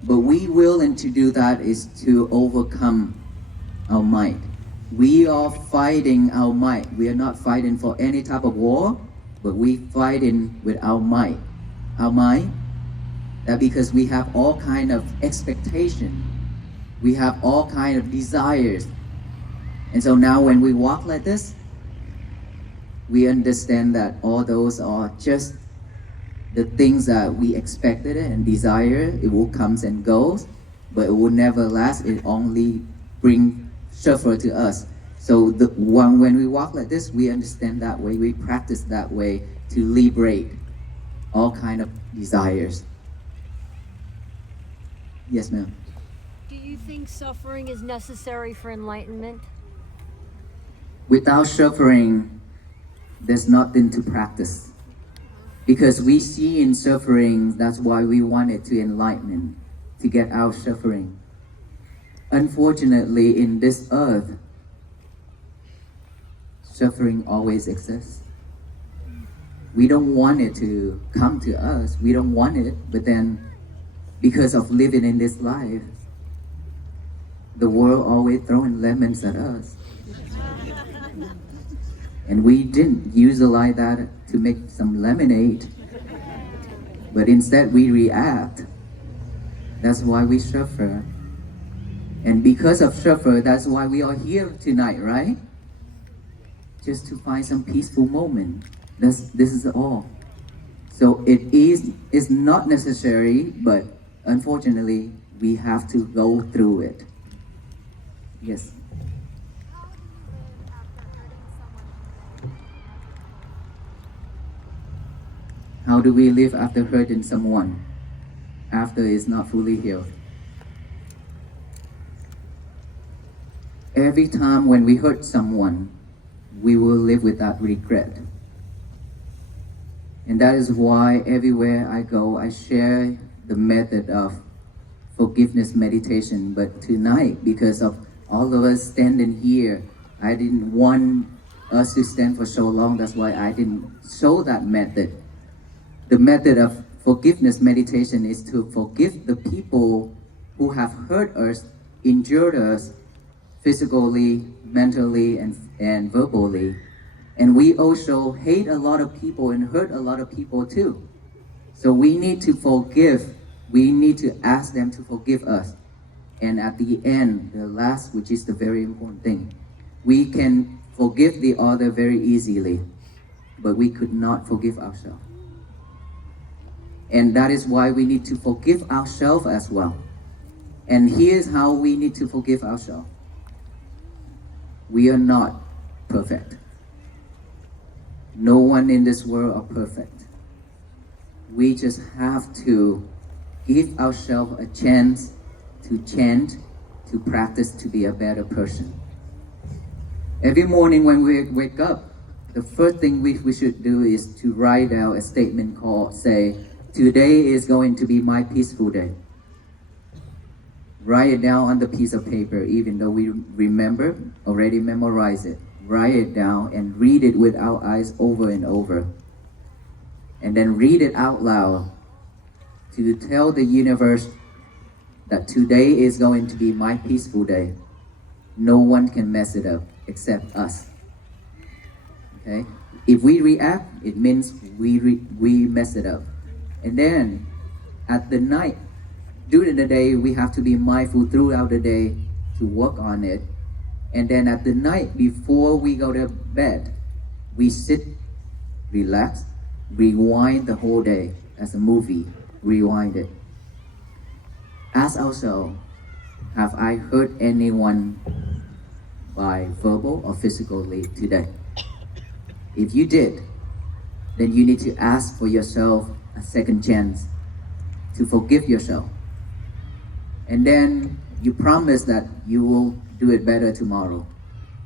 But we willing to do that is to overcome our might. We are fighting our might. We are not fighting for any type of war, but we fighting with our might. Our might, that because we have all kind of expectation, we have all kind of desires. And so now when we walk like this, we understand that all those are just the things that we expected and desire. It will comes and goes, but it will never last. It only bring suffer to us. So when we walk like this, we understand that way. We practice that way to liberate all kind of desires. Yes, ma'am. Do you think suffering is necessary for enlightenment? Without suffering, there's nothing to practice. Because we see in suffering, that's why we wanted to enlighten, to get out suffering. Unfortunately, in this earth, suffering always exists. We don't want it to come to us. We don't want it, but then because of living in this life, the world always throwing lemons at us. And we didn't utilize that to make some lemonade, but instead we react. That's why we suffer. And because of suffer, that's why we are here tonight, right? Just to find some peaceful moment. This is all. So it's not necessary, but unfortunately, we have to go through it. Yes. How do we live after hurting someone? After it's not fully healed. Every time when we hurt someone, we will live with that regret. And that is why everywhere I go, I share the method of forgiveness meditation. But tonight, because of all of us standing here, I didn't want us to stand for so long. That's why I didn't show that method. The method of forgiveness meditation is to forgive the people who have hurt us, injured us physically, mentally, and verbally. And we also hate a lot of people and hurt a lot of people too. So we need to forgive. We need to ask them to forgive us. And at the end, the last, which is the very important thing, we can forgive the other very easily, but we could not forgive ourselves. And that is why we need to forgive ourselves as well. And here's how we need to forgive ourselves. We are not perfect. No one in this world are perfect. We just have to give ourselves a chance to change, to practice to be a better person. Every morning when we wake up, the first thing we should do is to write down a statement called, say, today is going to be my peaceful day. Write it down on the piece of paper, even though we remember, already memorize it. Write it down and read it with our eyes over and over. And then read it out loud to tell the universe that today is going to be my peaceful day. No one can mess it up except us. Okay? If we react, it means we mess it up. And then at the night, during the day, we have to be mindful throughout the day to work on it. And then at the night, before we go to bed, we sit, relax, rewind the whole day as a movie, rewind it. Ask ourselves, have I hurt anyone by verbal or physically today? If you did, then you need to ask for yourself a second chance to forgive yourself. And then you promise that you will do it better tomorrow.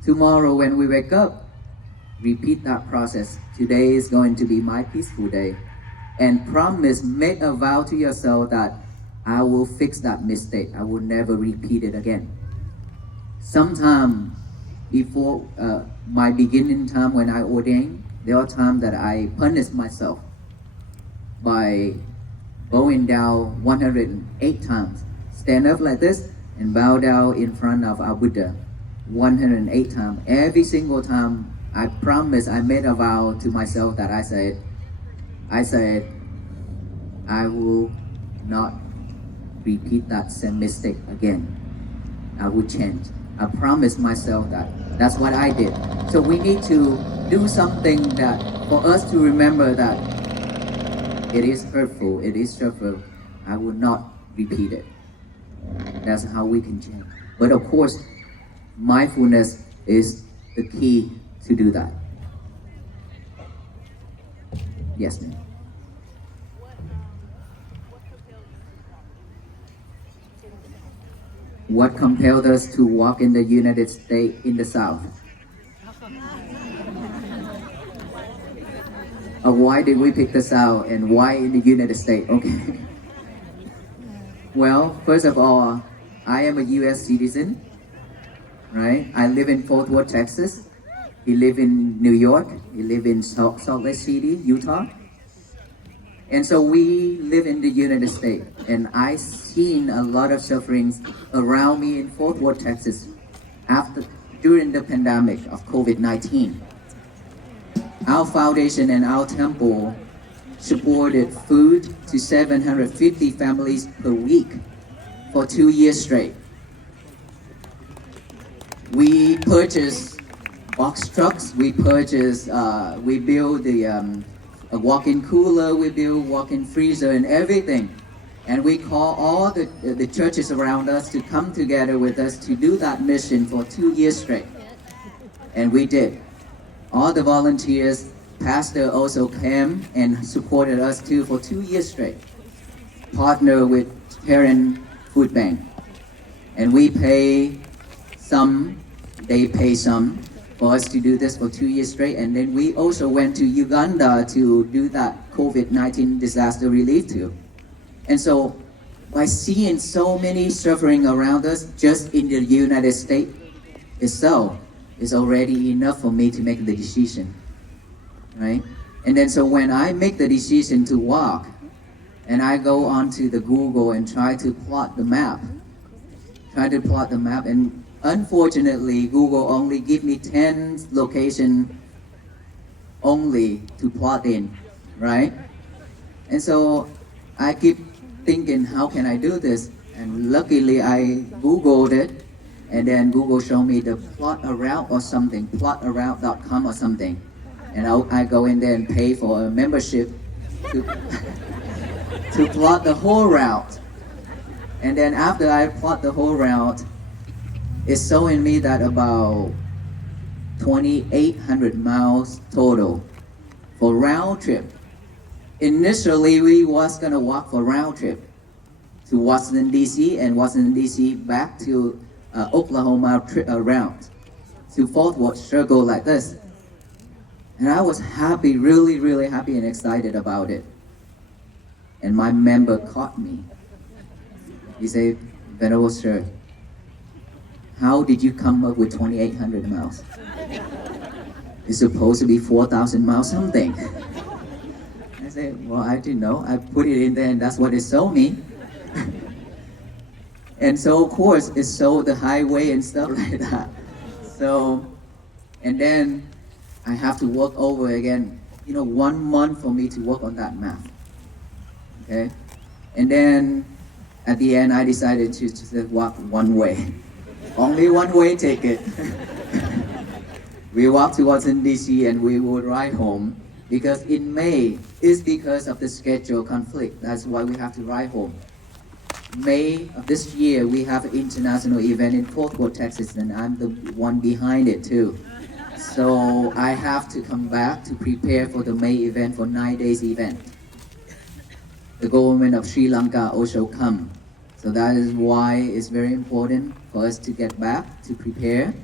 Tomorrow when we wake up, repeat that process. Today is going to be my peaceful day. And promise, make a vow to yourself that I will fix that mistake. I will never repeat it again. Sometime before my beginning time when I ordained, there are times that I punish myself by bowing down 108 times. Stand up like this and bow down in front of our Buddha 108 times. Every single time I promise, I made a vow to myself that I said, I will not repeat that same mistake again. I will change. I promised myself that. That's what I did. So we need to do something that for us to remember that it is hurtful, it is hurtful. I will not repeat it. That's how we can change. But of course, mindfulness is the key to do that. Yes, ma'am. What compelled us to walk in the United States in the South? Why did we pick the South and why in the United States? Okay. Well, first of all, I am a U.S. citizen, right? I live in Fort Worth, Texas. He live in New York. He live in Salt Lake City, Utah. And so we live in the United States, and I seen a lot of sufferings around me in Fort Worth, Texas, during the pandemic of COVID-19. Our foundation and our temple supported food to 750 families per week for 2 years straight. We purchased box trucks. We built a walk-in cooler, we build walk-in freezer and everything. And we call all the churches around us to come together with us to do that mission for 2 years straight. And we did. All the volunteers, pastor also came and supported us too for 2 years straight. Partner with Parent Food Bank. And we pay some, they pay some, for us to do this for 2 years straight. And then we also went to Uganda to do that COVID-19 disaster relief too. And so by seeing so many suffering around us just in the United States itself, is already enough for me to make the decision, right? And then so when I make the decision to walk, and I go onto the Google and try to plot the map, and unfortunately Google only give me 10 location only to plot in, right? And so I keep thinking, how can I do this? And luckily I Googled it, and then Google showed me the plot a route or something, plotaroute.com or something. And I go in there and pay for a membership to, to plot the whole route. And then after I plot the whole route, it's showing me that about 2,800 miles total for round trip. Initially, we was gonna walk for round trip to Washington D.C. and Washington D.C. back to Oklahoma route to Fort Worth circle like this. And I was happy, really, really happy and excited about it. And my member caught me. He said, Venerable Sir, how did you come up with 2,800 miles? It's supposed to be 4,000 miles something. I said, well, I didn't know. I put it in there and that's what it showed me. And so of course it showed the highway and stuff like that. So, and then I have to work over again, 1 month for me to work on that map. Okay? And then at the end I decided to just walk one way. Only one way ticket. We walked to Washington DC and we would ride home because in May is because of the schedule conflict. That's why we have to ride home. May of this year we have an international event in Fort Worth, Texas, and I'm the one behind it too. So I have to come back to prepare for the May event for 9 days event. The government of Sri Lanka also come. So that is why it's very important for us to get back to prepare.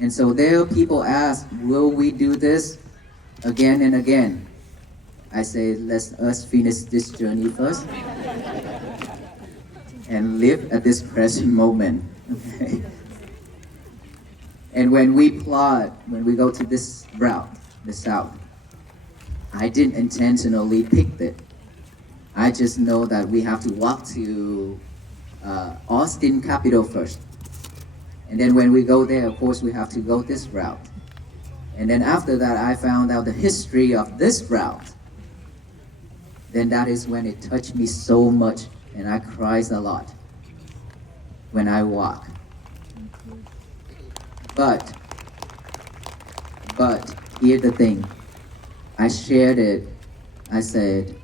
And so there people ask, will we do this again and again? I say, let us finish this journey first and live at this present moment. Okay? And when we go to this route, the south, I didn't intentionally pick it. I just know that we have to walk to Austin, capital first. And then when we go there, of course, we have to go this route. And then after that, I found out the history of this route. Then that is when it touched me so much, and I cried a lot when I walk. But here's the thing. I shared it. I said,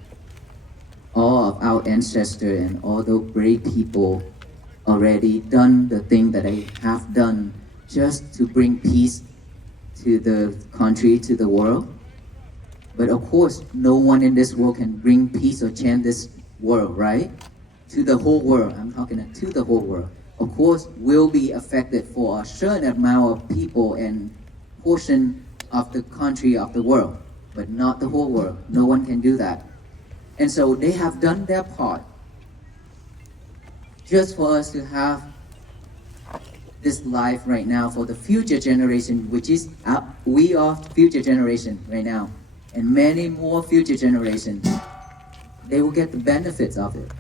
all of our ancestors and all those brave people already done the thing that they have done just to bring peace to the country, to the world. But of course, no one in this world can bring peace or change this world, right? To the whole world. I'm talking to the whole world. Of course, will be affected for a certain amount of people and portion of the country of the world, but not the whole world. No one can do that. And so they have done their part just for us to have this life right now for the future generation, which is we are future generation right now, and many more future generations. They will get the benefits of it.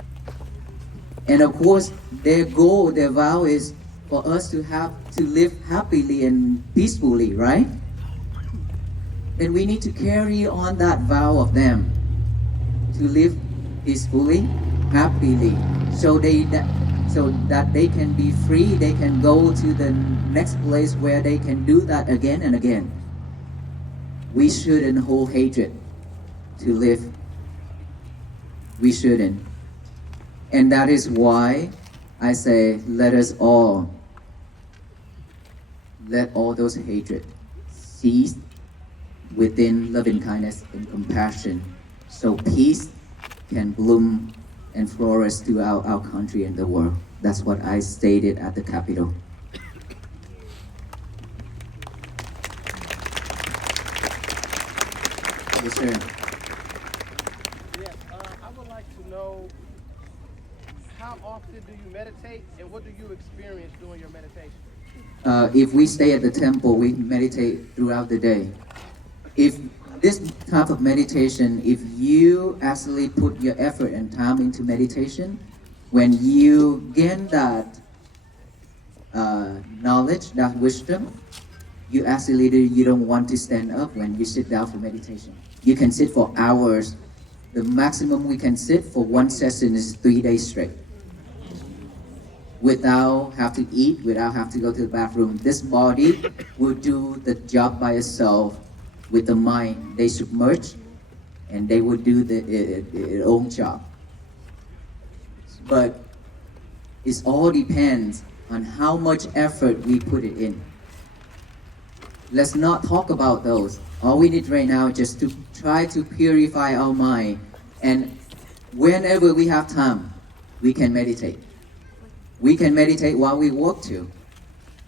And of course, their goal, their vow is for us to live happily and peacefully, right? Then we need to carry on that vow of them to live peacefully, happily, so that they can be free, they can go to the next place where they can do that again and again. We shouldn't hold hatred to live. We shouldn't. And that is why I say, let all those hatred cease within loving kindness and compassion, so peace can bloom and flourish throughout our country and the world. That's what I stated at the Capitol. Yes, sir. Yes, I would like to know, how often do you meditate and what do you experience during your meditation? if we stay at the temple, we meditate throughout the day. If this type of meditation, if you actually put your effort and time into meditation, when you gain that knowledge, that wisdom, you actually you don't want to stand up when you sit down for meditation. You can sit for hours. The maximum we can sit for one session is 3 days straight, without have to eat, without have to go to the bathroom. This body will do the job by itself. With the mind, they submerge, and they will do their own job. But it all depends on how much effort we put it in. Let's not talk about those. All we need right now is just to try to purify our mind. And whenever we have time, we can meditate. We can meditate while we work too.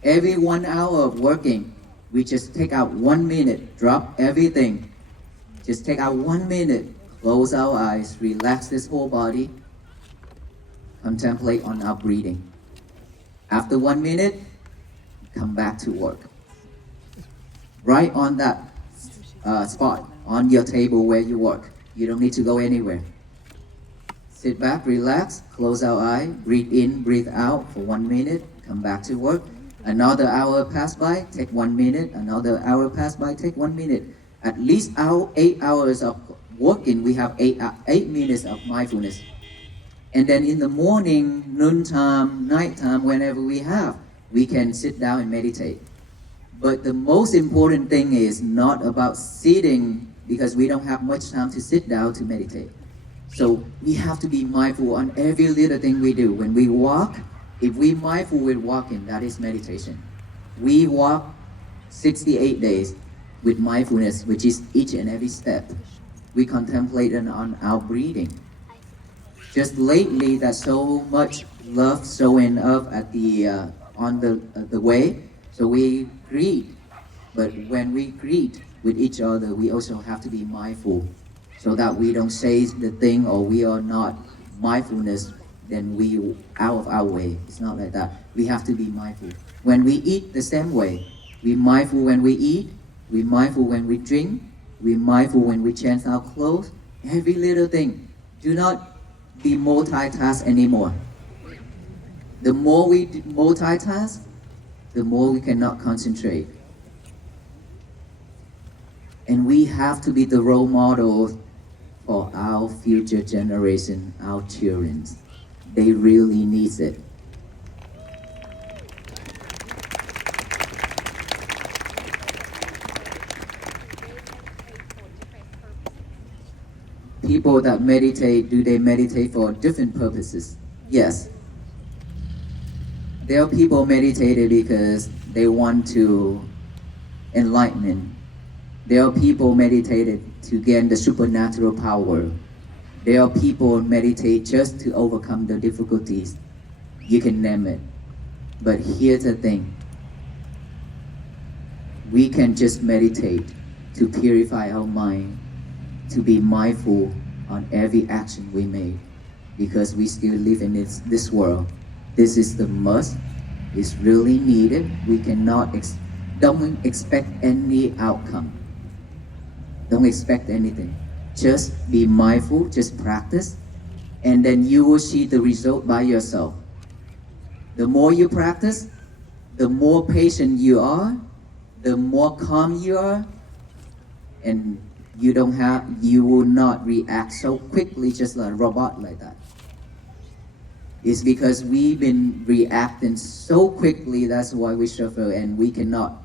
Every 1 hour of working, we just take out 1 minute, drop everything. Just take out 1 minute, close our eyes, relax this whole body, contemplate on our breathing. After 1 minute, come back to work. Right on that spot, on your table where you work. You don't need to go anywhere. Sit back, relax, close our eye, breathe in, breathe out for 1 minute, come back to work. Another hour pass by, take 1 minute. Another hour pass by, take 1 minute. At least 8 hours of working, we have 8 minutes of mindfulness. And then in the morning, noontime, nighttime, whenever we have, we can sit down and meditate. But the most important thing is not about sitting, because we don't have much time to sit down to meditate. So we have to be mindful on every little thing we do. When we walk, if we mindful with walking, that is meditation. We walk 68 days with mindfulness, which is each and every step. We contemplate on our breathing. Just lately, there's so much love showing up at on the way, so we greet. But when we greet with each other, we also have to be mindful, so that we don't say the thing or we are not mindfulness, then we out of our way. It's not like that. We have to be mindful. When we eat the same way, we mindful when we eat, we mindful when we drink, we mindful when we change our clothes, every little thing. Do not be multitask anymore. The more we multitask, the more we cannot concentrate. And we have to be the role models for our future generation, our children. They really need it. People that meditate, do they meditate for different purposes? Yes. There are people meditating because they want to enlightenment. There are people meditated to gain the supernatural power. There are people meditate just to overcome the difficulties. You can name it. But here's the thing. We can just meditate to purify our mind, to be mindful on every action we make, because we still live in this world. This is the must. It's really needed. We cannot don't expect any outcome. Don't expect anything. Just be mindful, just practice, and then you will see the result by yourself. The more you practice, the more patient you are, the more calm you are, and you will not react so quickly just like a robot like that. It's because we've been reacting so quickly, that's why we suffer, and we cannot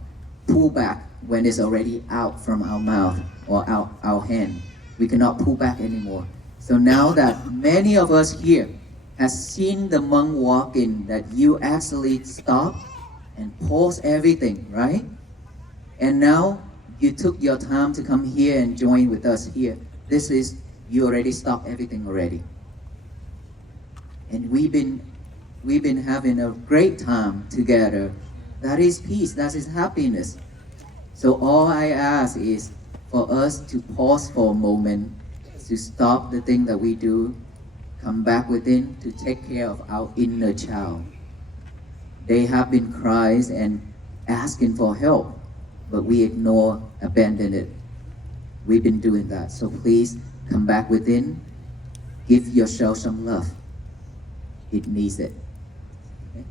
pull back when it's already out from our mouth or our hand. We cannot pull back anymore. So now that many of us here have seen the monk walking, that you actually stop and pause everything, right? And now you took your time to come here and join with us here. This is, you already stopped everything already. And we've been having a great time together. That is peace, that is happiness. So all I ask is for us to pause for a moment, to stop the thing that we do, come back within to take care of our inner child. They have been cries and asking for help, but we ignore, abandon it. We've been doing that. So please come back within. Give yourself some love. It needs it. Okay?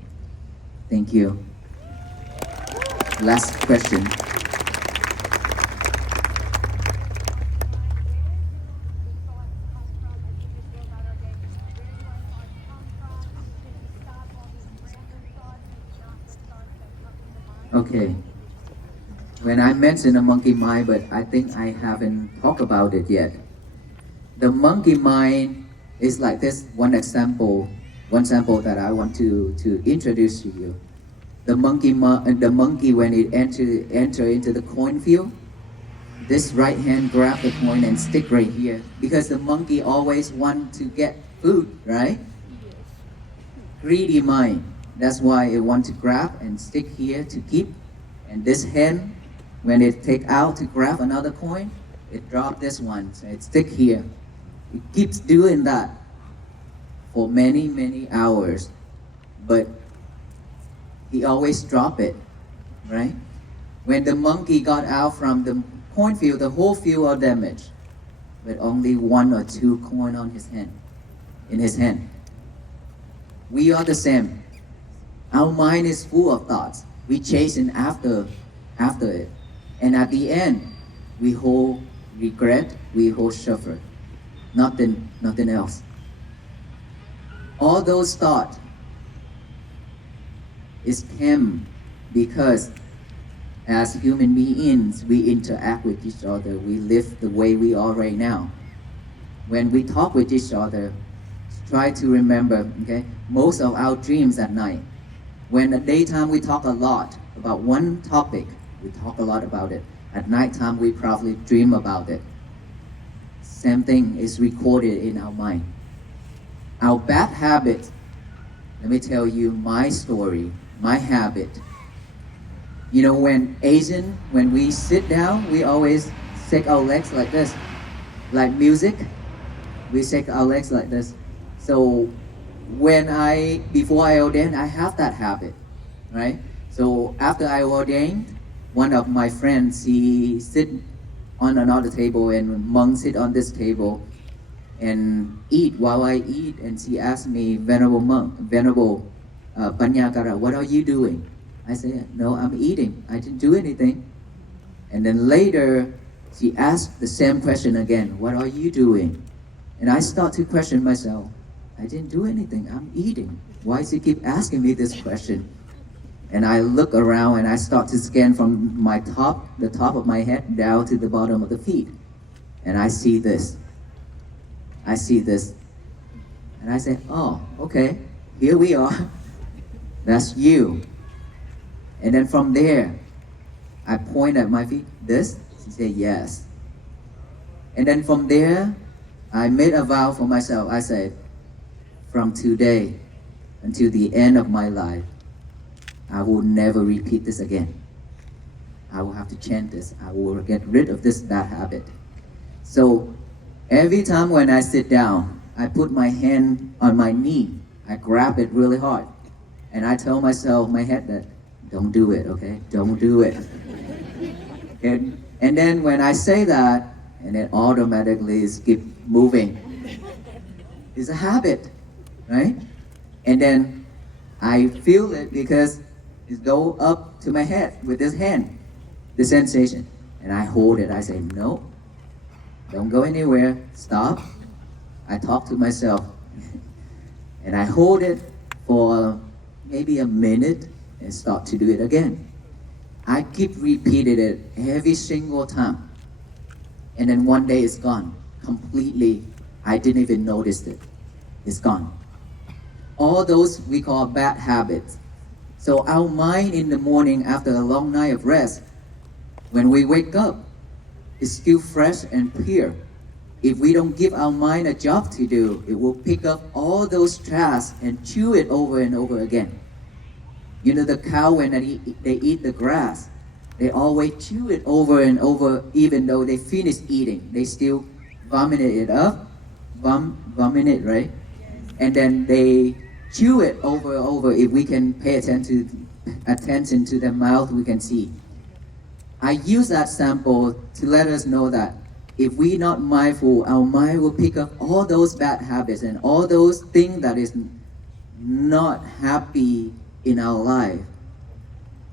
Thank you. Last question. Okay. When I mentioned the monkey mind, but I think I haven't talked about it yet. The monkey mind is like this. One example that I want to introduce to you. The monkey when it enter into the coin field, this right hand grab the coin and stick right here because the monkey always want to get food, right? Greedy mind. That's why it want to grab and stick here to keep. And this hand, when it take out to grab another coin, it drop this one, so it stick here. It keeps doing that for many, many hours, but he always drop it, right? When the monkey got out from the coin field, the whole field are damaged, but only 1 or 2 coin on his hand, in his hand. We are the same. Our mind is full of thoughts. We chasing after it. And at the end, we hold regret, we hold suffer. Nothing else. All those thoughts is came because as human beings, we interact with each other. We live the way we are right now. When we talk with each other, try to remember, okay, most of our dreams at night. When at daytime we talk a lot about one topic, we talk a lot about it. At nighttime we probably dream about it. Same thing is recorded in our mind. Our bad habit, let me tell you my story, my habit. You know, when we sit down, we always shake our legs like this. Like music, we shake our legs like this. So before I ordained, I have that habit, right? So after I ordained, one of my friends, he sit on another table and monk sit on this table and eat while I eat. And she asked me, Venerable Panyakara, what are you doing? I said, no, I'm eating. I didn't do anything. And then later, she asked the same question again, what are you doing? And I start to question myself. I didn't do anything. I'm eating. Why does he keep asking me this question? And I look around and I start to scan from the top of my head down to the bottom of the feet. And I see this. And I say, oh, okay, here we are. That's you. And then from there, I point at my feet, this? She said, yes. And then from there, I made a vow for myself. I said, from today until the end of my life, I will never repeat this again. I will have to change this. I will get rid of this bad habit. So every time when I sit down, I put my hand on my knee. I grab it really hard. And I tell myself, my head, that don't do it, okay? Don't do it. And then when I say that, and it automatically keep moving. It's a habit, right? And then I feel it because it go up to my head with this hand, the sensation. And I hold it. I say, no, don't go anywhere. Stop. I talk to myself. And I hold it for maybe a minute and start to do it again. I keep repeating it every single time. And then one day it's gone. Completely, I didn't even notice it. It's gone. All those we call bad habits. So our mind in the morning after a long night of rest, when we wake up, is still fresh and pure. If we don't give our mind a job to do, it will pick up all those trash and chew it over and over again. You know, the cow, when they eat the grass, they always chew it over and over, even though they finish eating. They still vomit it up, vomit it, right? And then they chew it over and over. If we can pay attention to the mouth, we can see. I use that sample to let us know that if we're not mindful, our mind will pick up all those bad habits and all those things that is not happy in our life.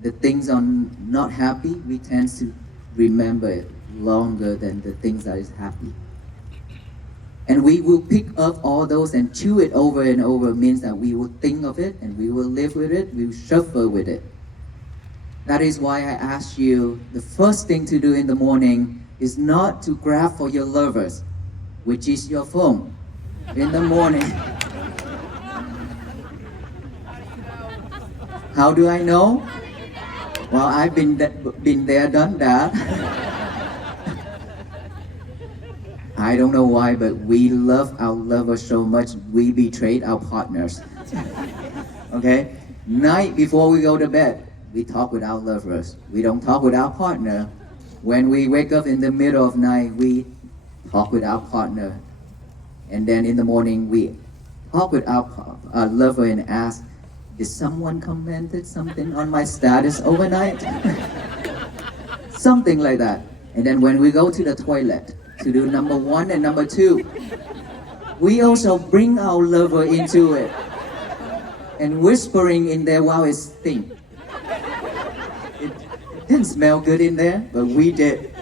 The things are not happy, we tend to remember it longer than the things that is happy. And we will pick up all those and chew it over and over. Means that we will think of it and we will live with it, we will suffer with it. That is why I asked you, the first thing to do in the morning is not to grab for your lovers, which is your phone, in the morning. How do I know? Well, I've been there, done that. I don't know why, but we love our lovers so much, we betrayed our partners. Okay? Night before we go to bed, we talk with our lovers. We don't talk with our partner. When we wake up in the middle of night, we talk with our partner. And then in the morning, we talk with our lover and ask, did someone commented something on my status overnight? Something like that. And then when we go to the toilet to do number 1 and number 2, we also bring our lover into it and whispering in there while it stinks. It didn't smell good in there, but we did.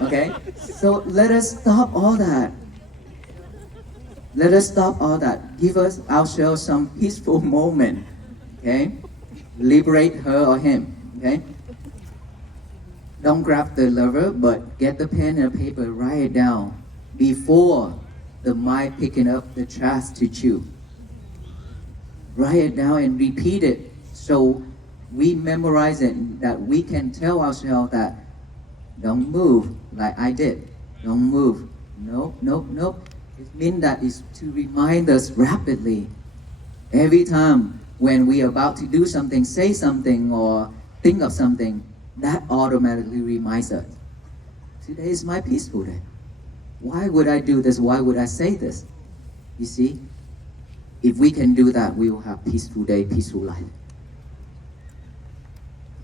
Okay? So let us stop all that. Let us stop all that. Give us ourselves some peaceful moment. Okay? Liberate her or him. Okay? Don't grab the lover, but get the pen and paper, write it down before the mind picking up the trash to chew. Write it down and repeat it so we memorize it, that we can tell ourselves that don't move like I did. Don't move. Nope, nope, nope. It means that is to remind us rapidly. Every time when we are about to do something, say something, or think of something, that automatically reminds us, today is my peaceful day. Why would I do this? Why would I say this? You see, if we can do that, we will have peaceful day, peaceful life.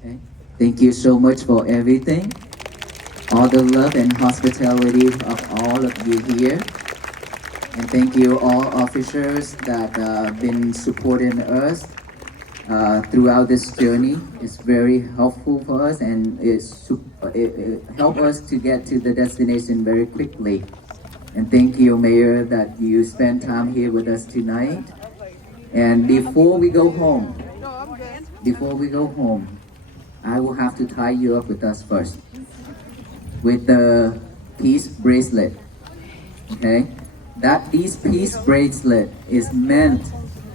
Okay? Thank you so much for everything. All the love and hospitality of all of you here. And thank you all officers that have been supporting us throughout this journey. It's very helpful for us, and it helps us to get to the destination very quickly. And thank you, Mayor, that you spent time here with us tonight. And before we go home, I will have to tie you up with us first, with the peace bracelet. Okay? This peace bracelet is meant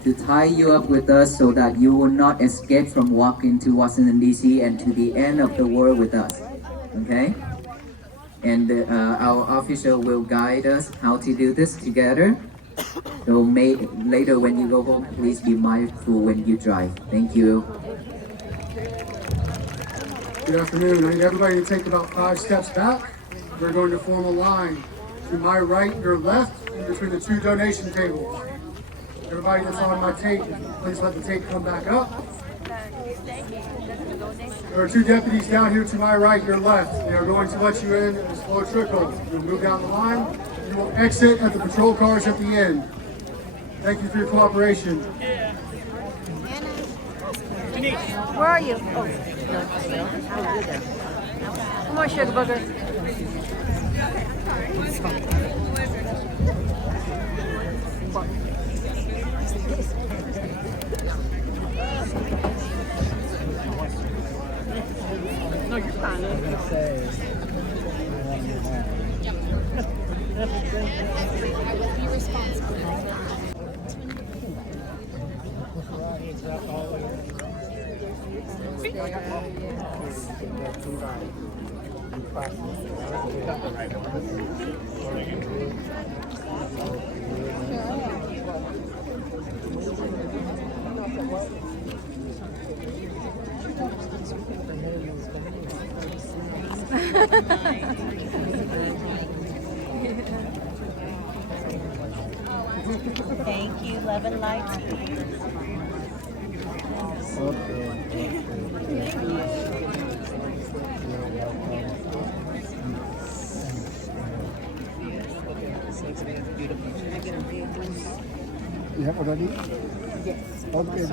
to tie you up with us so that you will not escape from walking to Washington, D.C. and to the end of the world with us. Okay? And our officer will guide us how to do this together. So later when you go home, please be mindful when you drive. Thank you. Good afternoon. I need everybody to take about 5 steps back. We're going to form a line. To my right, your left, in between the 2 donation tables. Everybody that's on my tape, please let the tape come back up. There are 2 deputies down here to my right, your left. They are going to let you in a slow trickle. You'll move down the line. You will exit at the patrol cars at the end. Thank you for your cooperation. Where are you? Oh, come on, sugar booger. No, you're fine. Be responsible. Thank you. Love and light to you. You have already? Yes. Okay.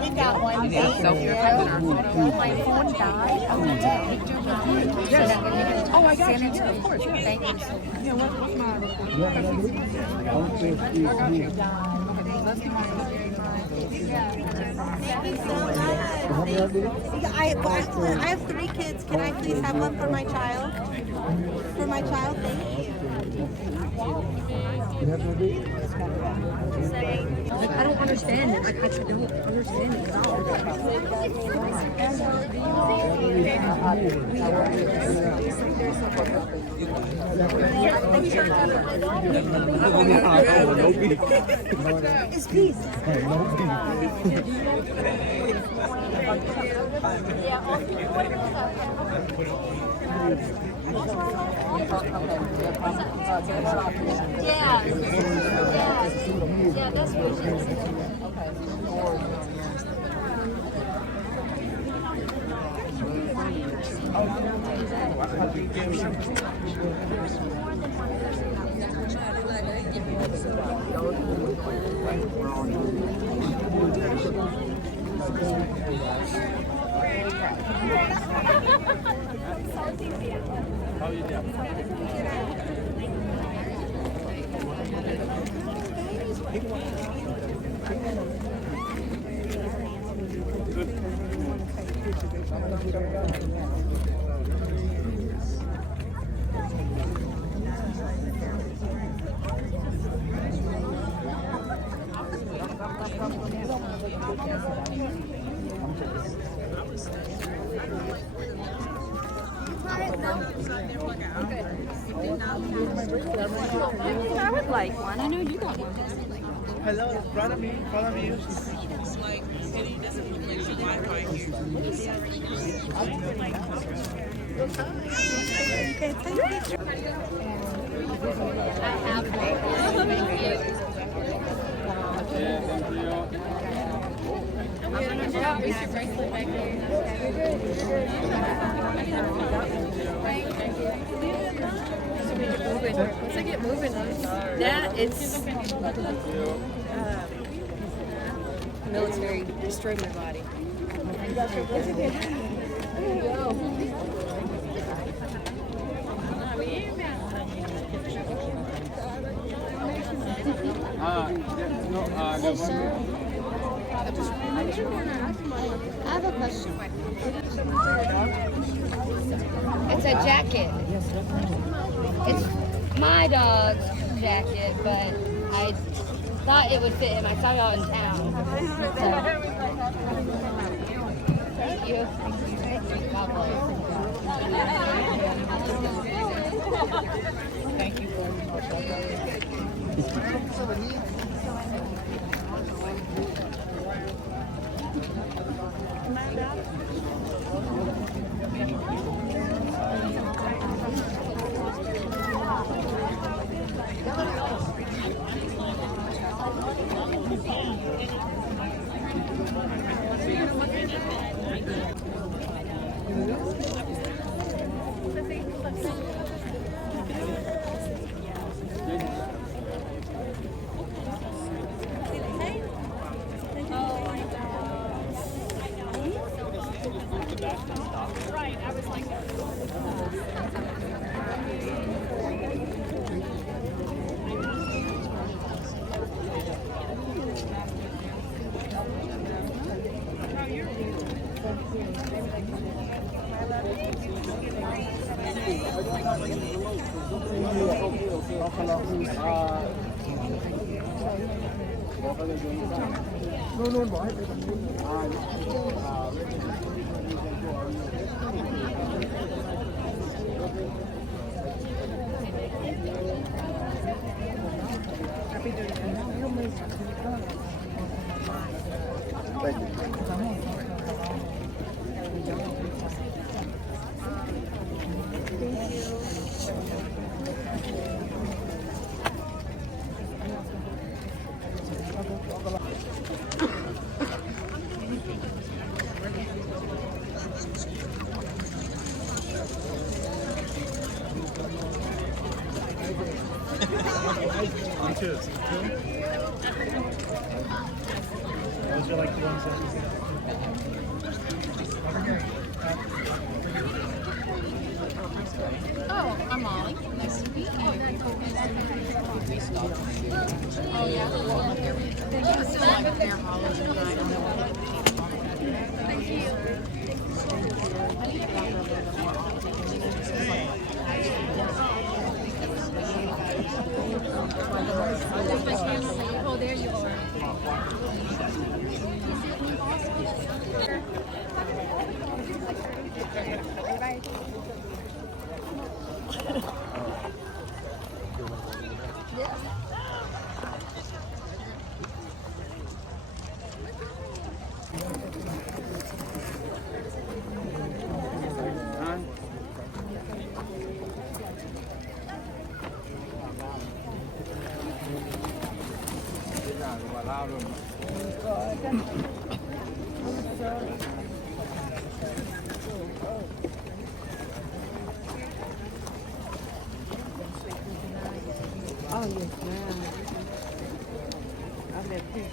We got one. My phone died. I want to take a picture with you. Oh, I got you. Yeah, of course. Yeah. Thank you so much. Yeah, what's Thank you so much. I have 3 kids. Can I please have one for my child? For my child, thank you. I don't understand it. Like, I don't understand it. It's peace. Yeah. Yeah, that's what it is. I would like one. I know you got one. Hello, follow me. I have one. Thank you. Is your bracelet back Once I get moving, that it's military destroyed my body. Hey, sir. I have a question. It's a jacket. It's my dog's jacket, but I thought it would fit him. I saw y'all in town. So. Thank you. God bless. Thank you very much. นู่นบอกให้ไปตรงนู้น Oh, I'm Molly. Nice to meet you. Oh, yeah. They're like their hollows and I don't know what. Thank you. There's my family. Oh, there you are. Oh, yes, ma'am. I'm at peace,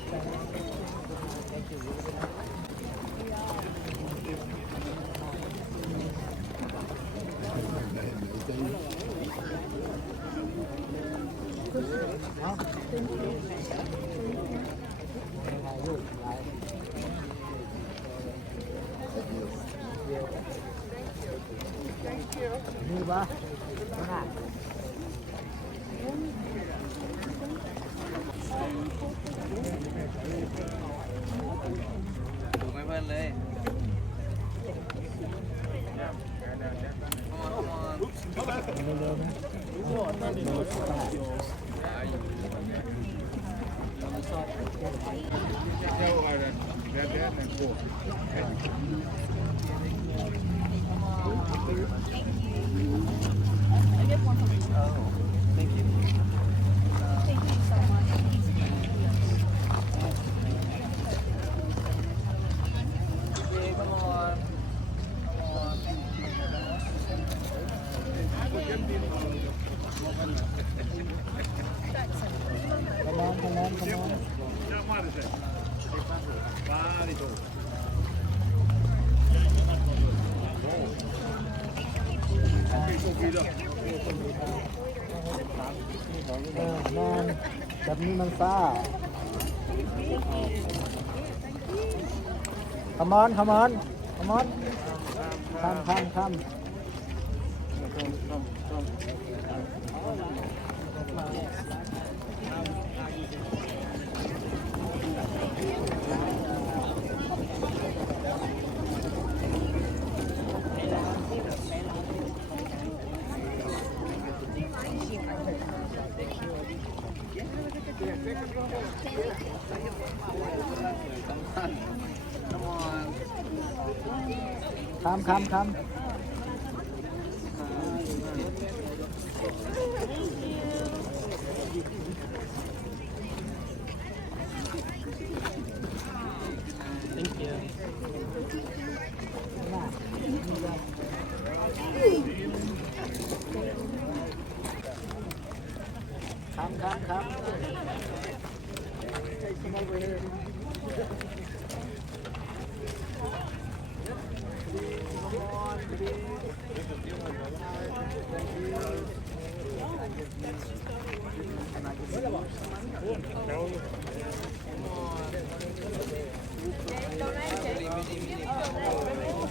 Come on, come on, come on. Come. Come. Thank you. Come. Come over here. Really, really, really.